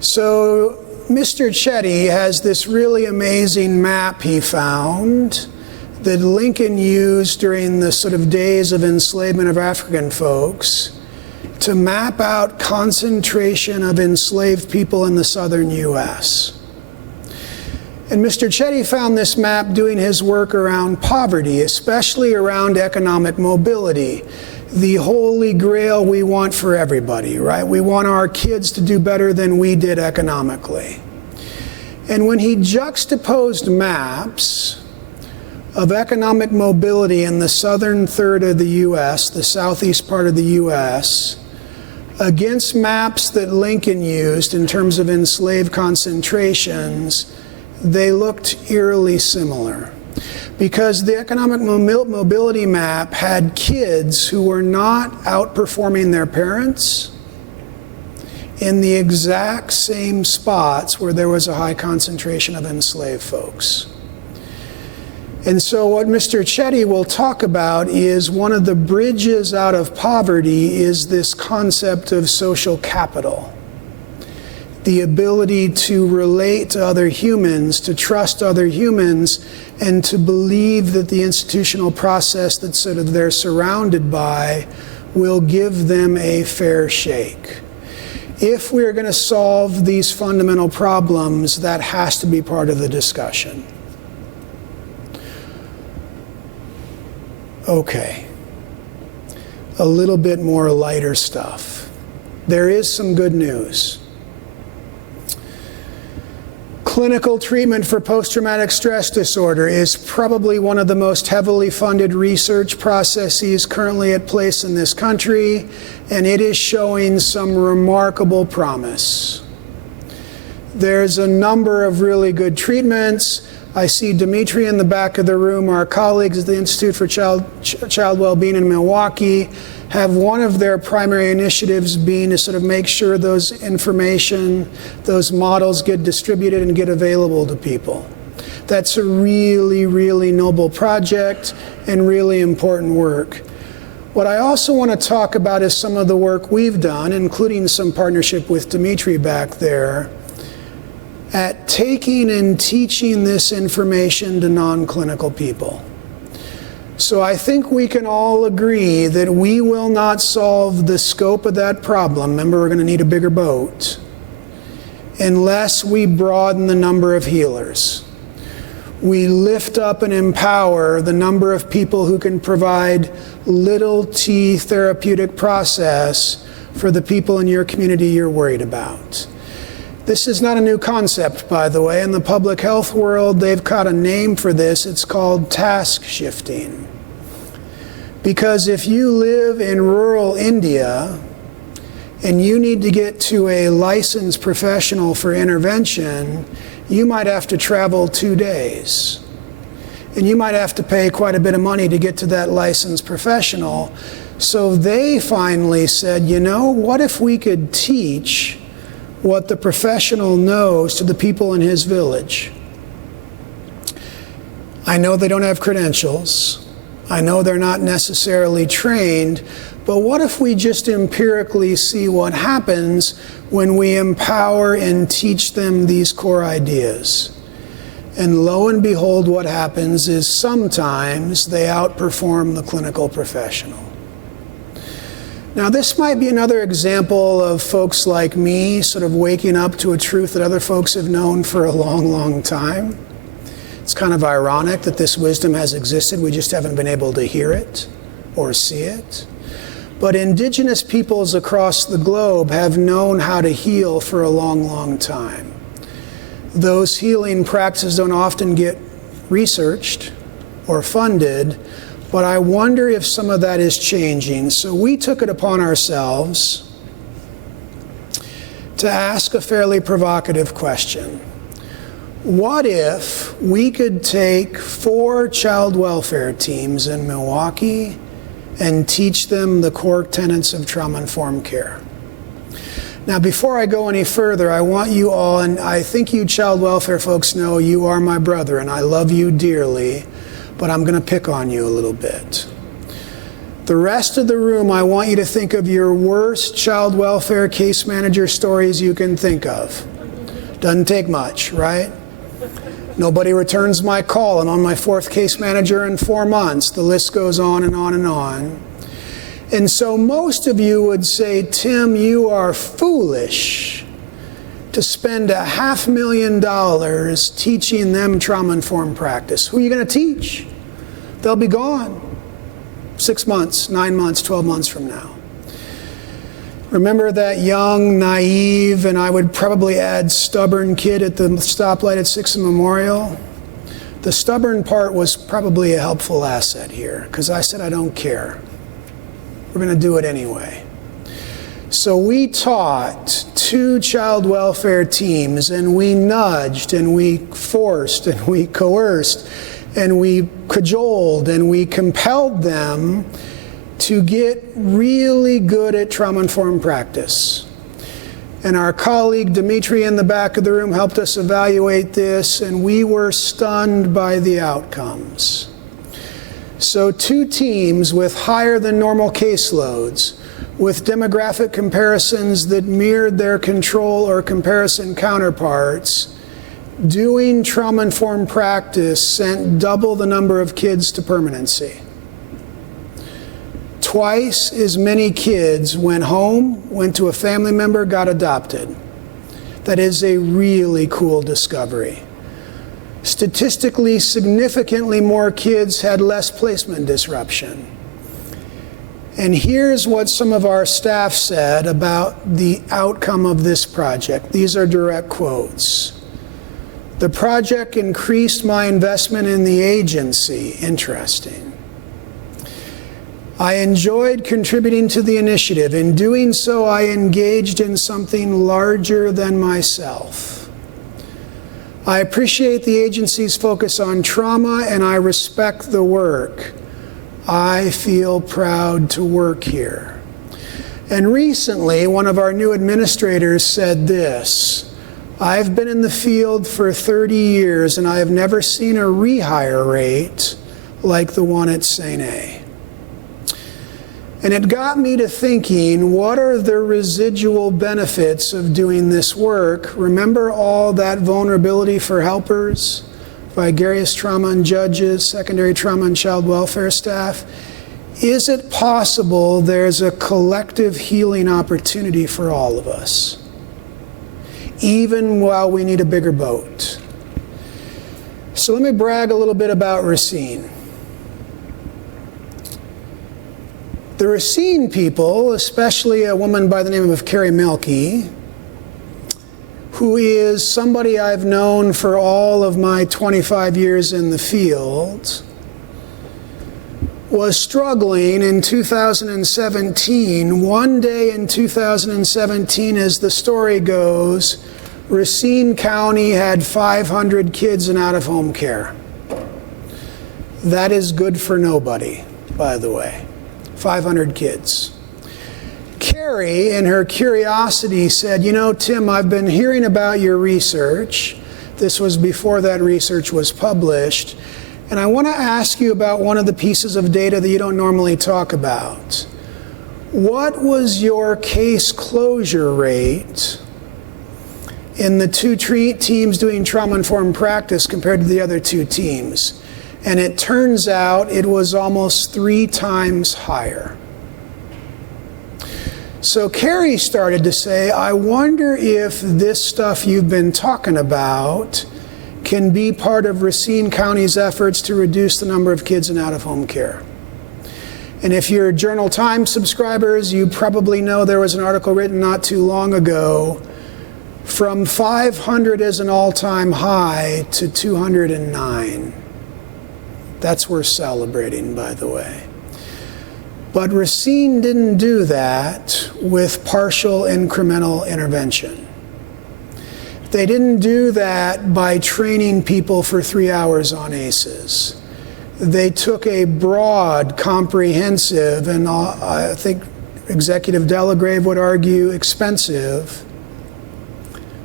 So Mr. Chetty has this really amazing map he found that Lincoln used during the sort of days of enslavement of African folks to map out concentration of enslaved people in the southern U.S. And Mr. Chetty found this map doing his work around poverty, especially around economic mobility, the holy grail we want for everybody, right? We want our kids to do better than we did economically. And when he juxtaposed maps of economic mobility in the southern third of the U.S., the southeast part of the U.S., against maps that Lincoln used in terms of enslaved concentrations, they looked eerily similar. Because the economic mobility map had kids who were not outperforming their parents in the exact same spots where there was a high concentration of enslaved folks. And so what Mr. Chetty will talk about is one of the bridges out of poverty is this concept of social capital. The ability to relate to other humans, to trust other humans, and to believe that the institutional process that sort of they're surrounded by will give them a fair shake. If we're going to solve these fundamental problems, that has to be part of the discussion. Okay, a little bit more lighter stuff. There is some good news. Clinical treatment for post-traumatic stress disorder is probably one of the most heavily funded research processes currently at place in this country, and it is showing some remarkable promise. There's a number of really good treatments. I see Dimitri in the back of the room. Our colleagues at the Institute for Child Wellbeing in Milwaukee have one of their primary initiatives being to sort of make sure those information, those models get distributed and get available to people. That's a really, really noble project and really important work. What I also want to talk about is some of the work we've done, including some partnership with Dimitri back there, at taking and teaching this information to non-clinical people. So I think we can all agree that we will not solve the scope of that problem. Remember, we're going to need a bigger boat unless we broaden the number of healers. We lift up and empower the number of people who can provide little t therapeutic process for the people in your community you're worried about. This is not a new concept, by the way. In the public health world, they've got a name for this. It's called task shifting. Because if you live in rural India and you need to get to a licensed professional for intervention, you might have to travel 2 days. And you might have to pay quite a bit of money to get to that licensed professional. So they finally said, you know, what if we could teach what the professional knows to the people in his village? I know they don't have credentials. I know they're not necessarily trained, but what if we just empirically see what happens when we empower and teach them these core ideas? And lo and behold, what happens is sometimes they outperform the clinical professional. Now, this might be another example of folks like me sort of waking up to a truth that other folks have known for a long, long time. It's kind of ironic that this wisdom has existed. We just haven't been able to hear it or see it. But indigenous peoples across the globe have known how to heal for a long, long time. Those healing practices don't often get researched or funded, but I wonder if some of that is changing. So we took it upon ourselves to ask a fairly provocative question. What if we could take 4 child welfare teams in Milwaukee and teach them the core tenets of trauma-informed care? Now, before I go any further, I want you all, and I think you child welfare folks know you are my brother, and I love you dearly, but I'm going to pick on you a little bit. The rest of the room, I want you to think of your worst child welfare case manager stories you can think of. Doesn't take much, right? Nobody returns my call. I'm on my 4th case manager in 4 months. The list goes on and on and on. And so most of you would say, Tim, you are foolish to spend $500,000 teaching them trauma-informed practice. Who are you going to teach? They'll be gone 6 months, 9 months, 12 months from now. Remember that young, naive, and I would probably add stubborn kid at the stoplight at 6th and Memorial? The stubborn part was probably a helpful asset here, because I said I don't care. We're going to do it anyway. So we taught 2 child welfare teams, and we nudged, and we forced, and we coerced, and we cajoled, and we compelled them to get really good at trauma-informed practice. And our colleague Dimitri in the back of the room helped us evaluate this, and we were stunned by the outcomes. So 2 teams with higher than normal caseloads, with demographic comparisons that mirrored their control or comparison counterparts, doing trauma-informed practice sent double the number of kids to permanency. Twice as many kids went home, went to a family member, got adopted. That is a really cool discovery. Statistically, significantly more kids had less placement disruption. And here's what some of our staff said about the outcome of this project. These are direct quotes. "The project increased my investment in the agency." Interesting. "I enjoyed contributing to the initiative. In doing so, I engaged in something larger than myself. I appreciate the agency's focus on trauma, and I respect the work. I feel proud to work here." And recently, one of our new administrators said this: "I've been in the field for 30 years, and I have never seen a rehire rate like the one at SaintA." And it got me to thinking, what are the residual benefits of doing this work? Remember all that vulnerability for helpers, vicarious trauma and judges, secondary trauma and child welfare staff? Is it possible there's a collective healing opportunity for all of us, even while we need a bigger boat? So let me brag a little bit about Racine. The Racine people, especially a woman by the name of Carrie Mielke, who is somebody I've known for all of my 25 years in the field, was struggling in 2017. One day in 2017, as the story goes, Racine County had 500 kids in out-of-home care. That is good for nobody, by the way. 500 kids. Carrie, in her curiosity, said, "You know, Tim, I've been hearing about your research." This was before that research was published. "And I want to ask you about one of the pieces of data that you don't normally talk about. What was your case closure rate in the 2 teams doing trauma-informed practice compared to the other 2 teams?" And it turns out it was almost 3 times higher. So Carrie started to say, "I wonder if this stuff you've been talking about can be part of Racine County's efforts to reduce the number of kids in out-of-home care." And if you're Journal Times subscribers, you probably know there was an article written not too long ago, from 500 as an all-time high to 209. That's worth celebrating, by the way. But Racine didn't do that with partial incremental intervention. They didn't do that by training people for 3 hours on ACEs. They took a broad, comprehensive, and I think Executive Delagrave would argue expensive,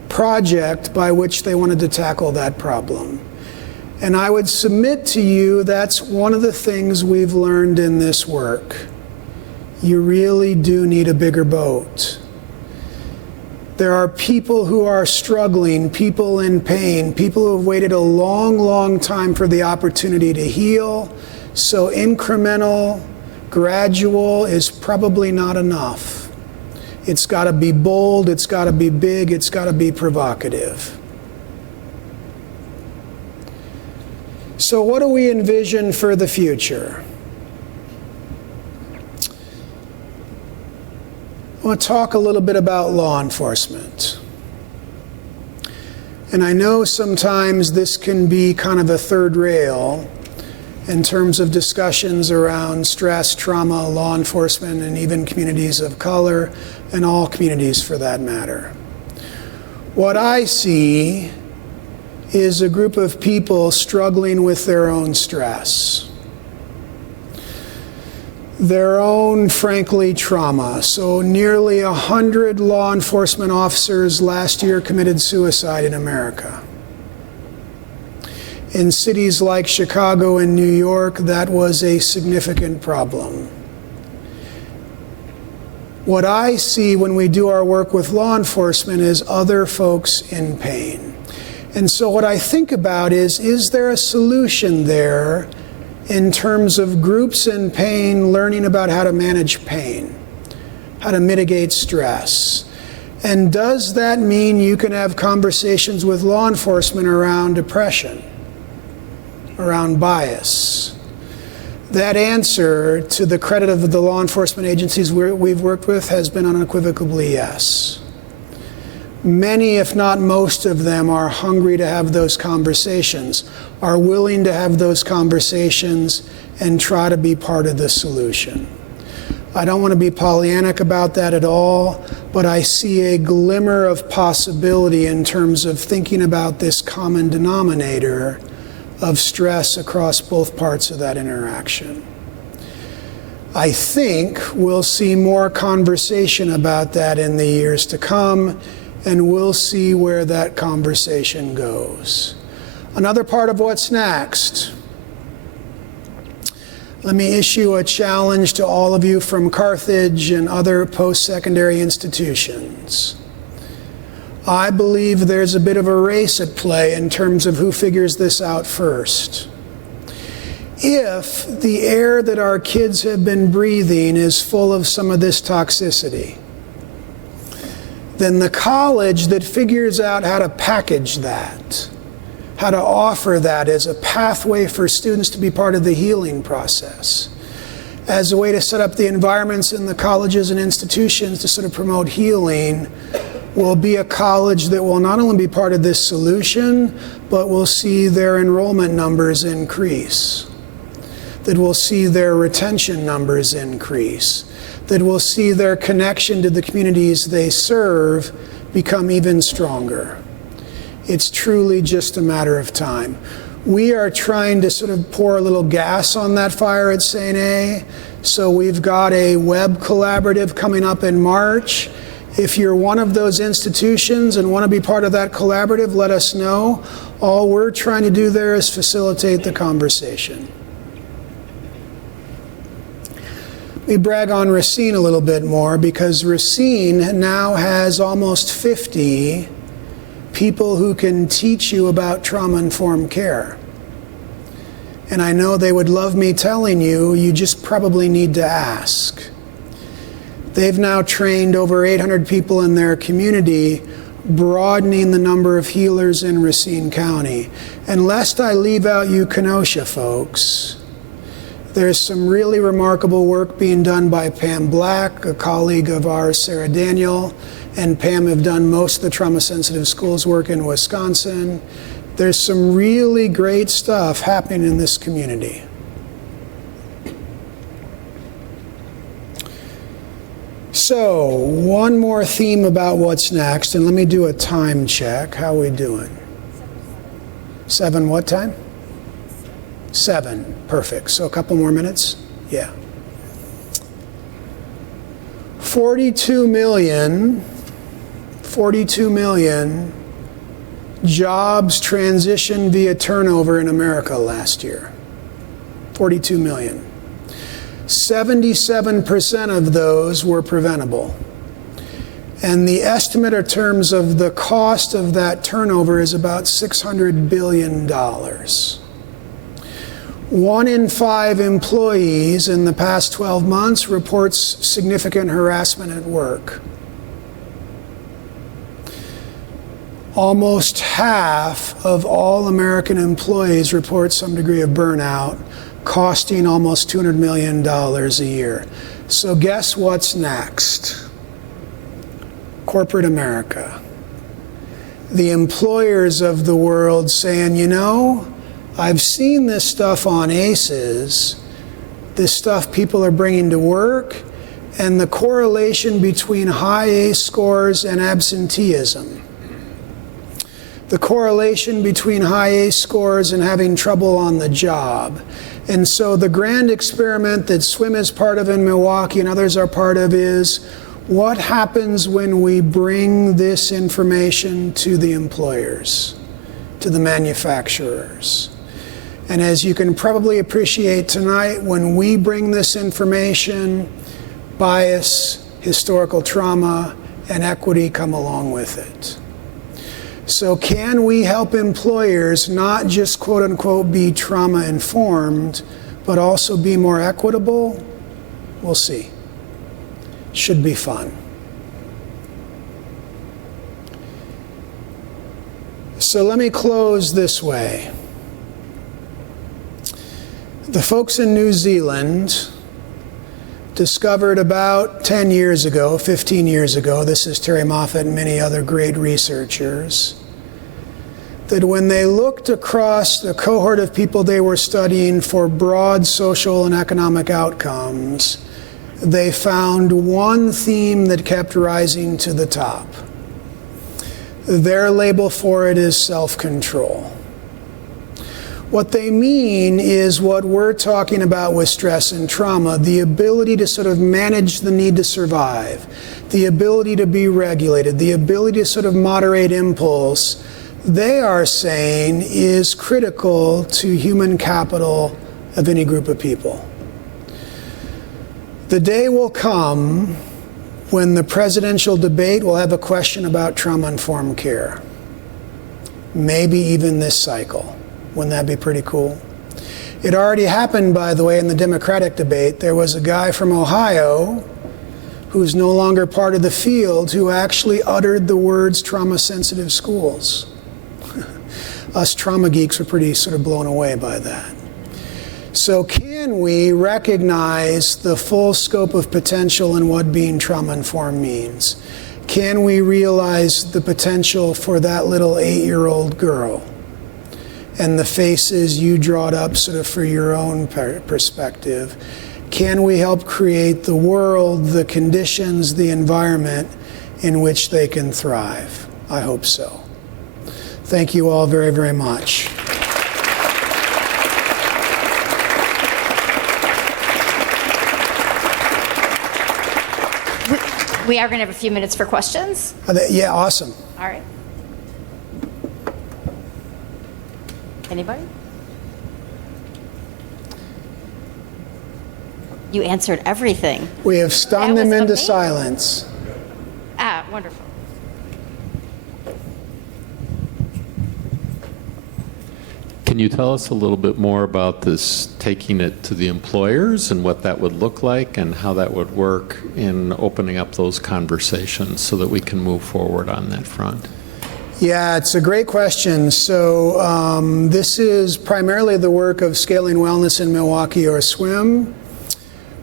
project by which they wanted to tackle that problem. And I would submit to you that's one of the things we've learned in this work. You really do need a bigger boat. There are people who are struggling, people in pain, people who have waited a long, long time for the opportunity to heal. So incremental, gradual is probably not enough. It's got to be bold, it's got to be big, it's got to be provocative. So what do we envision for the future? I want to talk a little bit about law enforcement. And I know sometimes this can be kind of a third rail, in terms of discussions around stress, trauma, law enforcement, and even communities of color, and all communities for that matter. What I see is a group of people struggling with their own stress, their own, frankly, trauma. So nearly 100 law enforcement officers last year committed suicide in America. In cities like Chicago and New York, that was a significant problem. What I see when we do our work with law enforcement is other folks in pain. And so what I think about is there a solution there in terms of groups in pain learning about how to manage pain, how to mitigate stress? And does that mean you can have conversations with law enforcement around depression, around bias? That answer, to the credit of the law enforcement agencies we've worked with, has been unequivocally yes. Many, if not most of them, are hungry to have those conversations, are willing to have those conversations and try to be part of the solution. I don't want to be Pollyannic about that at all, but I see a glimmer of possibility in terms of thinking about this common denominator of stress across both parts of that interaction. I think we'll see more conversation about that in the years to come, and we'll see where that conversation goes. Another part of what's next. Let me issue a challenge to all of you from Carthage and other post-secondary institutions. I believe there's a bit of a race at play in terms of who figures this out first. If the air that our kids have been breathing is full of some of this toxicity, then the college that figures out how to package that, how to offer that as a pathway for students to be part of the healing process, as a way to set up the environments in the colleges and institutions to sort of promote healing, will be a college that will not only be part of this solution, but will see their enrollment numbers increase, that will see their retention numbers increase, that will see their connection to the communities they serve become even stronger. It's truly just a matter of time. We are trying to sort of pour a little gas on that fire at SaintA. So we've got a web collaborative coming up in March. If you're one of those institutions and want to be part of that collaborative, let us know. All we're trying to do there is facilitate the conversation. We brag on Racine a little bit more because Racine now has almost 50 people who can teach you about trauma-informed care. And I know they would love me telling you, you just probably need to ask. They've now trained over 800 people in their community, broadening the number of healers in Racine County. And lest I leave out you Kenosha folks, there's some really remarkable work being done by Pam Black, a colleague of ours, Sarah Daniel, and Pam have done most of the trauma-sensitive schools work in Wisconsin. There's some really great stuff happening in this community. So, one more theme about what's next, and let me do a time check. How are we doing? 7 what time? 7, perfect. So a couple more minutes? Yeah. 42 million jobs transitioned via turnover in America last year. 42 million. 77% of those were preventable. And the estimate in terms of the cost of that turnover is about $600 billion. 1 in 5 employees in the past 12 months reports significant harassment at work. Almost half of all American employees report some degree of burnout, costing almost $200 million a year. So guess what's next? Corporate America. The employers of the world saying, you know, I've seen this stuff on ACEs, this stuff people are bringing to work, and the correlation between high ACE scores and absenteeism. The correlation between high ACE scores and having trouble on the job. And so the grand experiment that SWIM is part of in Milwaukee and others are part of is, what happens when we bring this information to the employers, to the manufacturers? And as you can probably appreciate tonight, when we bring this information, bias, historical trauma, and equity come along with it. So can we help employers not just quote unquote be trauma informed, but also be more equitable? We'll see. Should be fun. So let me close this way. The folks in New Zealand discovered about 10 years ago, 15 years ago, this is Terry Moffat and many other great researchers, that when they looked across the cohort of people they were studying for broad social and economic outcomes, they found one theme that kept rising to the top. Their label for it is self-control. What they mean is what we're talking about with stress and trauma, the ability to sort of manage the need to survive, the ability to be regulated, the ability to sort of moderate impulse, they are saying is critical to human capital of any group of people. The day will come when the presidential debate will have a question about trauma-informed care. Maybe even this cycle. Wouldn't that be pretty cool? It already happened, by the way, in the Democratic debate. There was a guy from Ohio who's no longer part of the field who actually uttered the words trauma-sensitive schools. Us trauma geeks were pretty sort of blown away by that. So can we recognize the full scope of potential in what being trauma-informed means? Can we realize the potential for that little 8-year-old girl and the faces you drawed up sort of for your own perspective? Can we help create the world, the conditions, the environment in which they can thrive? I hope so. Thank you all very, very much. We are going to have a few minutes for questions. Yeah, awesome. All right. Anybody? You answered everything. We have stunned That them was into amazing. silence. Ah, wonderful. Can you tell us a little bit more about this, taking it to the employers and what that would look like and how that would work in opening up those conversations so that we can move forward on that front? Yeah, it's a great question. So this is primarily the work of Scaling Wellness in Milwaukee, or SWIM.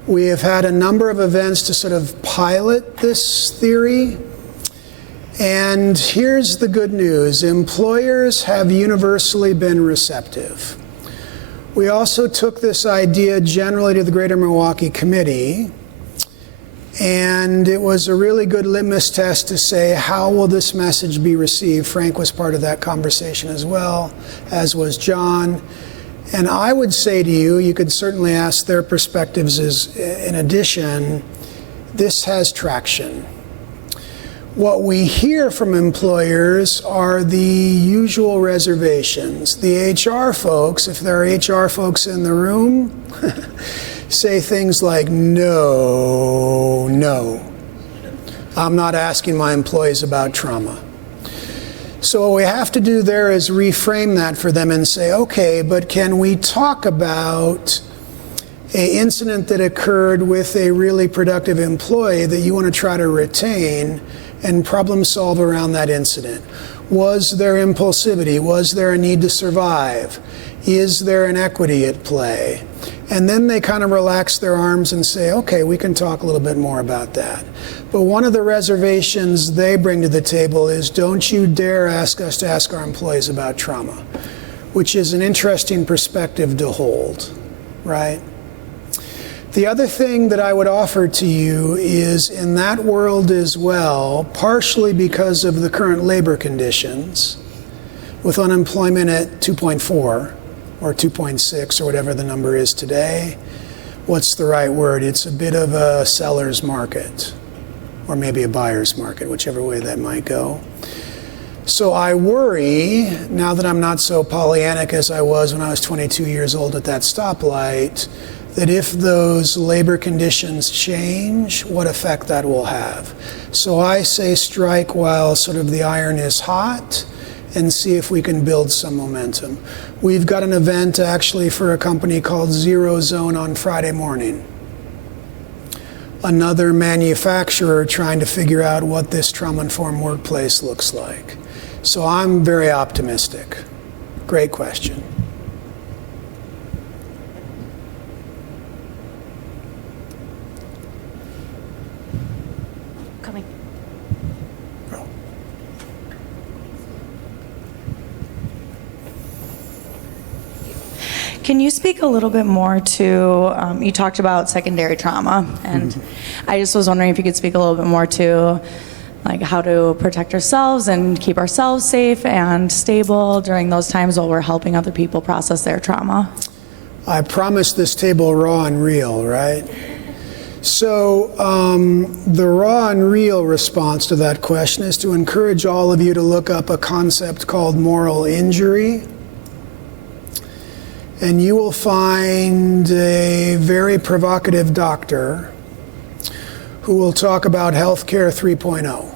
We have had a number of events to sort of pilot this theory. And here's the good news. Employers have universally been receptive. We also took this idea generally to the Greater Milwaukee Committee, and it was a really good litmus test to say, how will this message be received? Frank was part of that conversation as well, as was John. And I would say to you, you could certainly ask their perspectives in addition, this has traction. What we hear from employers are the usual reservations. The HR folks, if there are HR folks in the room, say things like, no, I'm not asking my employees about trauma. So what we have to do there is reframe that for them and say, okay, but can we talk about an incident that occurred with a really productive employee that you want to try to retain and problem solve around that incident? Was there impulsivity? Was there a need to survive? Is there an equity at play? And then they kind of relax their arms and say, okay, we can talk a little bit more about that. But one of the reservations they bring to the table is, don't you dare ask us to ask our employees about trauma. which is an interesting perspective to hold, right? The other thing that I would offer to you is in that world as well, partially because of the current labor conditions, with unemployment at 2.4 or 2.6 or whatever the number is today, what's the right word? It's a bit of a seller's market, or maybe a buyer's market, whichever way that might go. So I worry, now that I'm not so Pollyannic as I was when I was 22 years old at that stoplight, that if those labor conditions change, what effect that will have. So I say strike while sort of the iron is hot and see if we can build some momentum. We've got an event actually for a company called Zero Zone on Friday morning. Another manufacturer trying to figure out what this trauma-informed workplace looks like. So I'm very optimistic. Great question. Coming. Can you speak a little bit more to, you talked about secondary trauma, and I just was wondering if you could speak a little bit more to like how to protect ourselves and keep ourselves safe and stable during those times while we're helping other people process their trauma. I promised this table raw and real, right? So the raw and real response to that question is to encourage all of you to look up a concept called moral injury. And you will find a very provocative doctor who will talk about healthcare 3.0.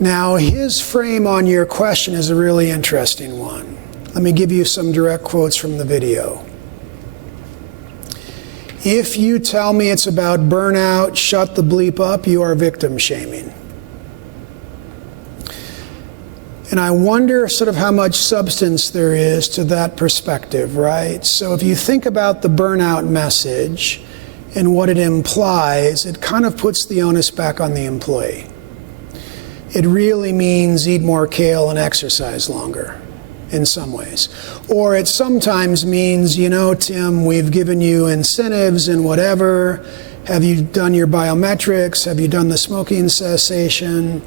Now, his frame on your question is a really interesting one. Let me give you some direct quotes from the video. If you tell me it's about burnout, shut the bleep up, you are victim shaming. And I wonder sort of how much substance there is to that perspective, right? So if you think about the burnout message and what it implies, it kind of puts the onus back on the employee. It really means eat more kale and exercise longer in some ways. Or it sometimes means, you know, Tim, we've given you incentives and whatever. Have you done your biometrics? Have you done the smoking cessation?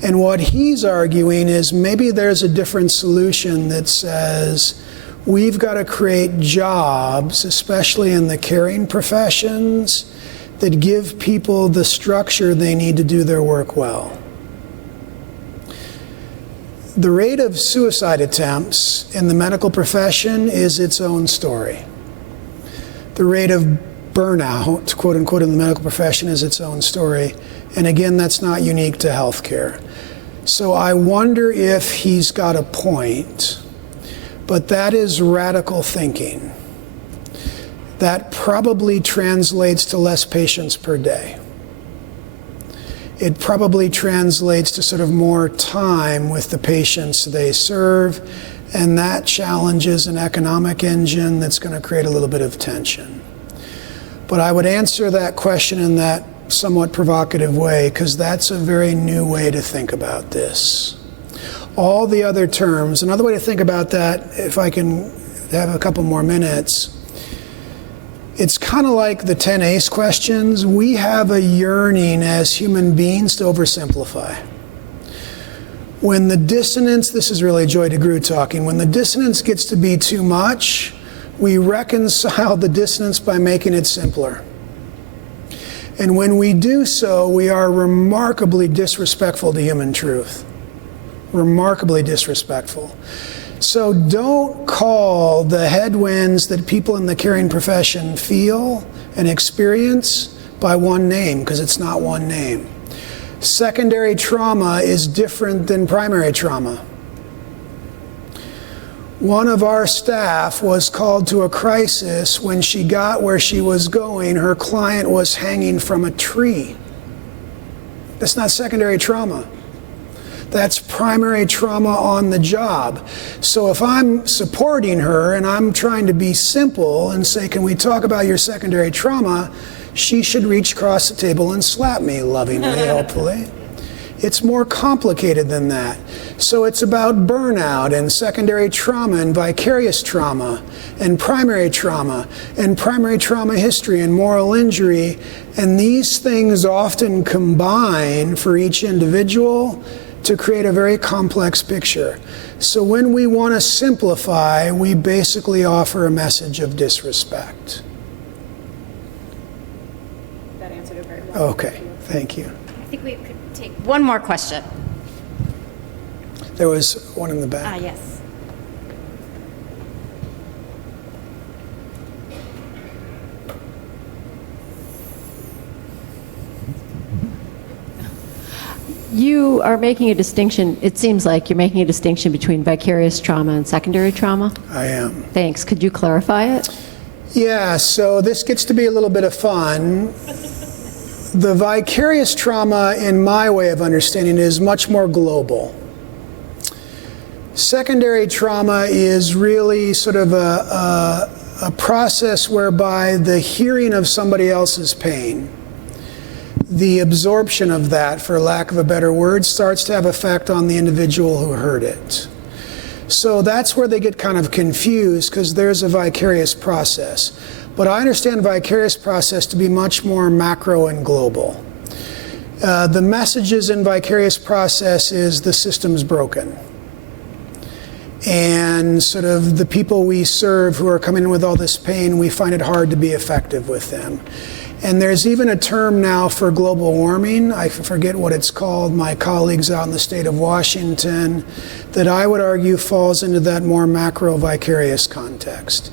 And what he's arguing is maybe there's a different solution that says we've got to create jobs, especially in the caring professions, that give people the structure they need to do their work well. The rate of suicide attempts in the medical profession is its own story. The rate of burnout, quote unquote, in the medical profession is its own story. And again, that's not unique to healthcare. So I wonder if he's got a point, but that is radical thinking. That probably translates to less patients per day. It probably translates to sort of more time with the patients they serve, and that challenges an economic engine that's going to create a little bit of tension. But I would answer that question in that somewhat provocative way, because that's a very new way to think about this. All the other terms, another way to think about that, if I can have a couple more minutes, it's kind of like the 10 ACE questions. We have a yearning as human beings to oversimplify. When the dissonance, this is really Joy DeGruy talking, when the dissonance gets to be too much, we reconcile the dissonance by making it simpler. And when we do so, we are remarkably disrespectful to human truth. Remarkably disrespectful. So don't call the headwinds that people in the caring profession feel and experience by one name, because it's not one name. Secondary trauma is different than primary trauma. One of our staff was called to a crisis when she got where she was going. Her client was hanging from a tree. That's not secondary trauma. That's primary trauma on the job. So if I'm supporting her and I'm trying to be simple and say, can we talk about your secondary trauma, she should reach across the table and slap me lovingly, hopefully. It's more complicated than that. So it's about burnout and secondary trauma and vicarious trauma and primary trauma history and moral injury. And these things often combine for each individual to create a very complex picture. So when we want to simplify, we basically offer a message of disrespect. That answered it very well. Okay, thank you. I think we could take one more question. There was one in the back. Yes. You are making a distinction, it seems like you're making a distinction between vicarious trauma and secondary trauma. I am. Thanks. Could you clarify it? Yeah, so this gets to be a little bit of fun. The vicarious trauma, in my way of understanding, is much more global. Secondary trauma is really sort of a process whereby the hearing of somebody else's pain, the absorption of that, for lack of a better word, starts to have effect on the individual who heard it. So that's where they get kind of confused, because there's a vicarious process. But I understand vicarious process to be much more macro and global. The messages in vicarious process is the system's broken. And sort of the people we serve who are coming in with all this pain, we find it hard to be effective with them. And there's even a term now for global warming. I forget what it's called. My colleagues out in the state of Washington, that I would argue falls into that more macro vicarious context.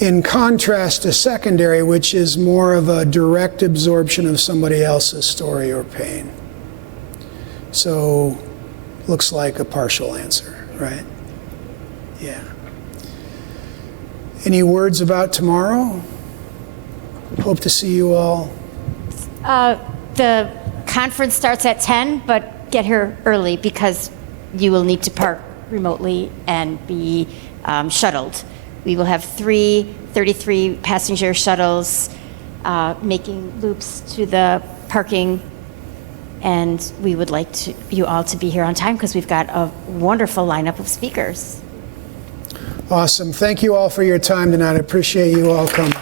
In contrast to secondary, which is more of a direct absorption of somebody else's story or pain. So, looks like a partial answer, right? Yeah. Any words about tomorrow? Hope to see you all. The conference starts at 10, but get here early because you will need to park remotely and be shuttled. We will have 33 passenger shuttles making loops to the parking, and we would like you all to be here on time because we've got a wonderful lineup of speakers. Awesome. Thank you all for your time tonight. I appreciate you all coming.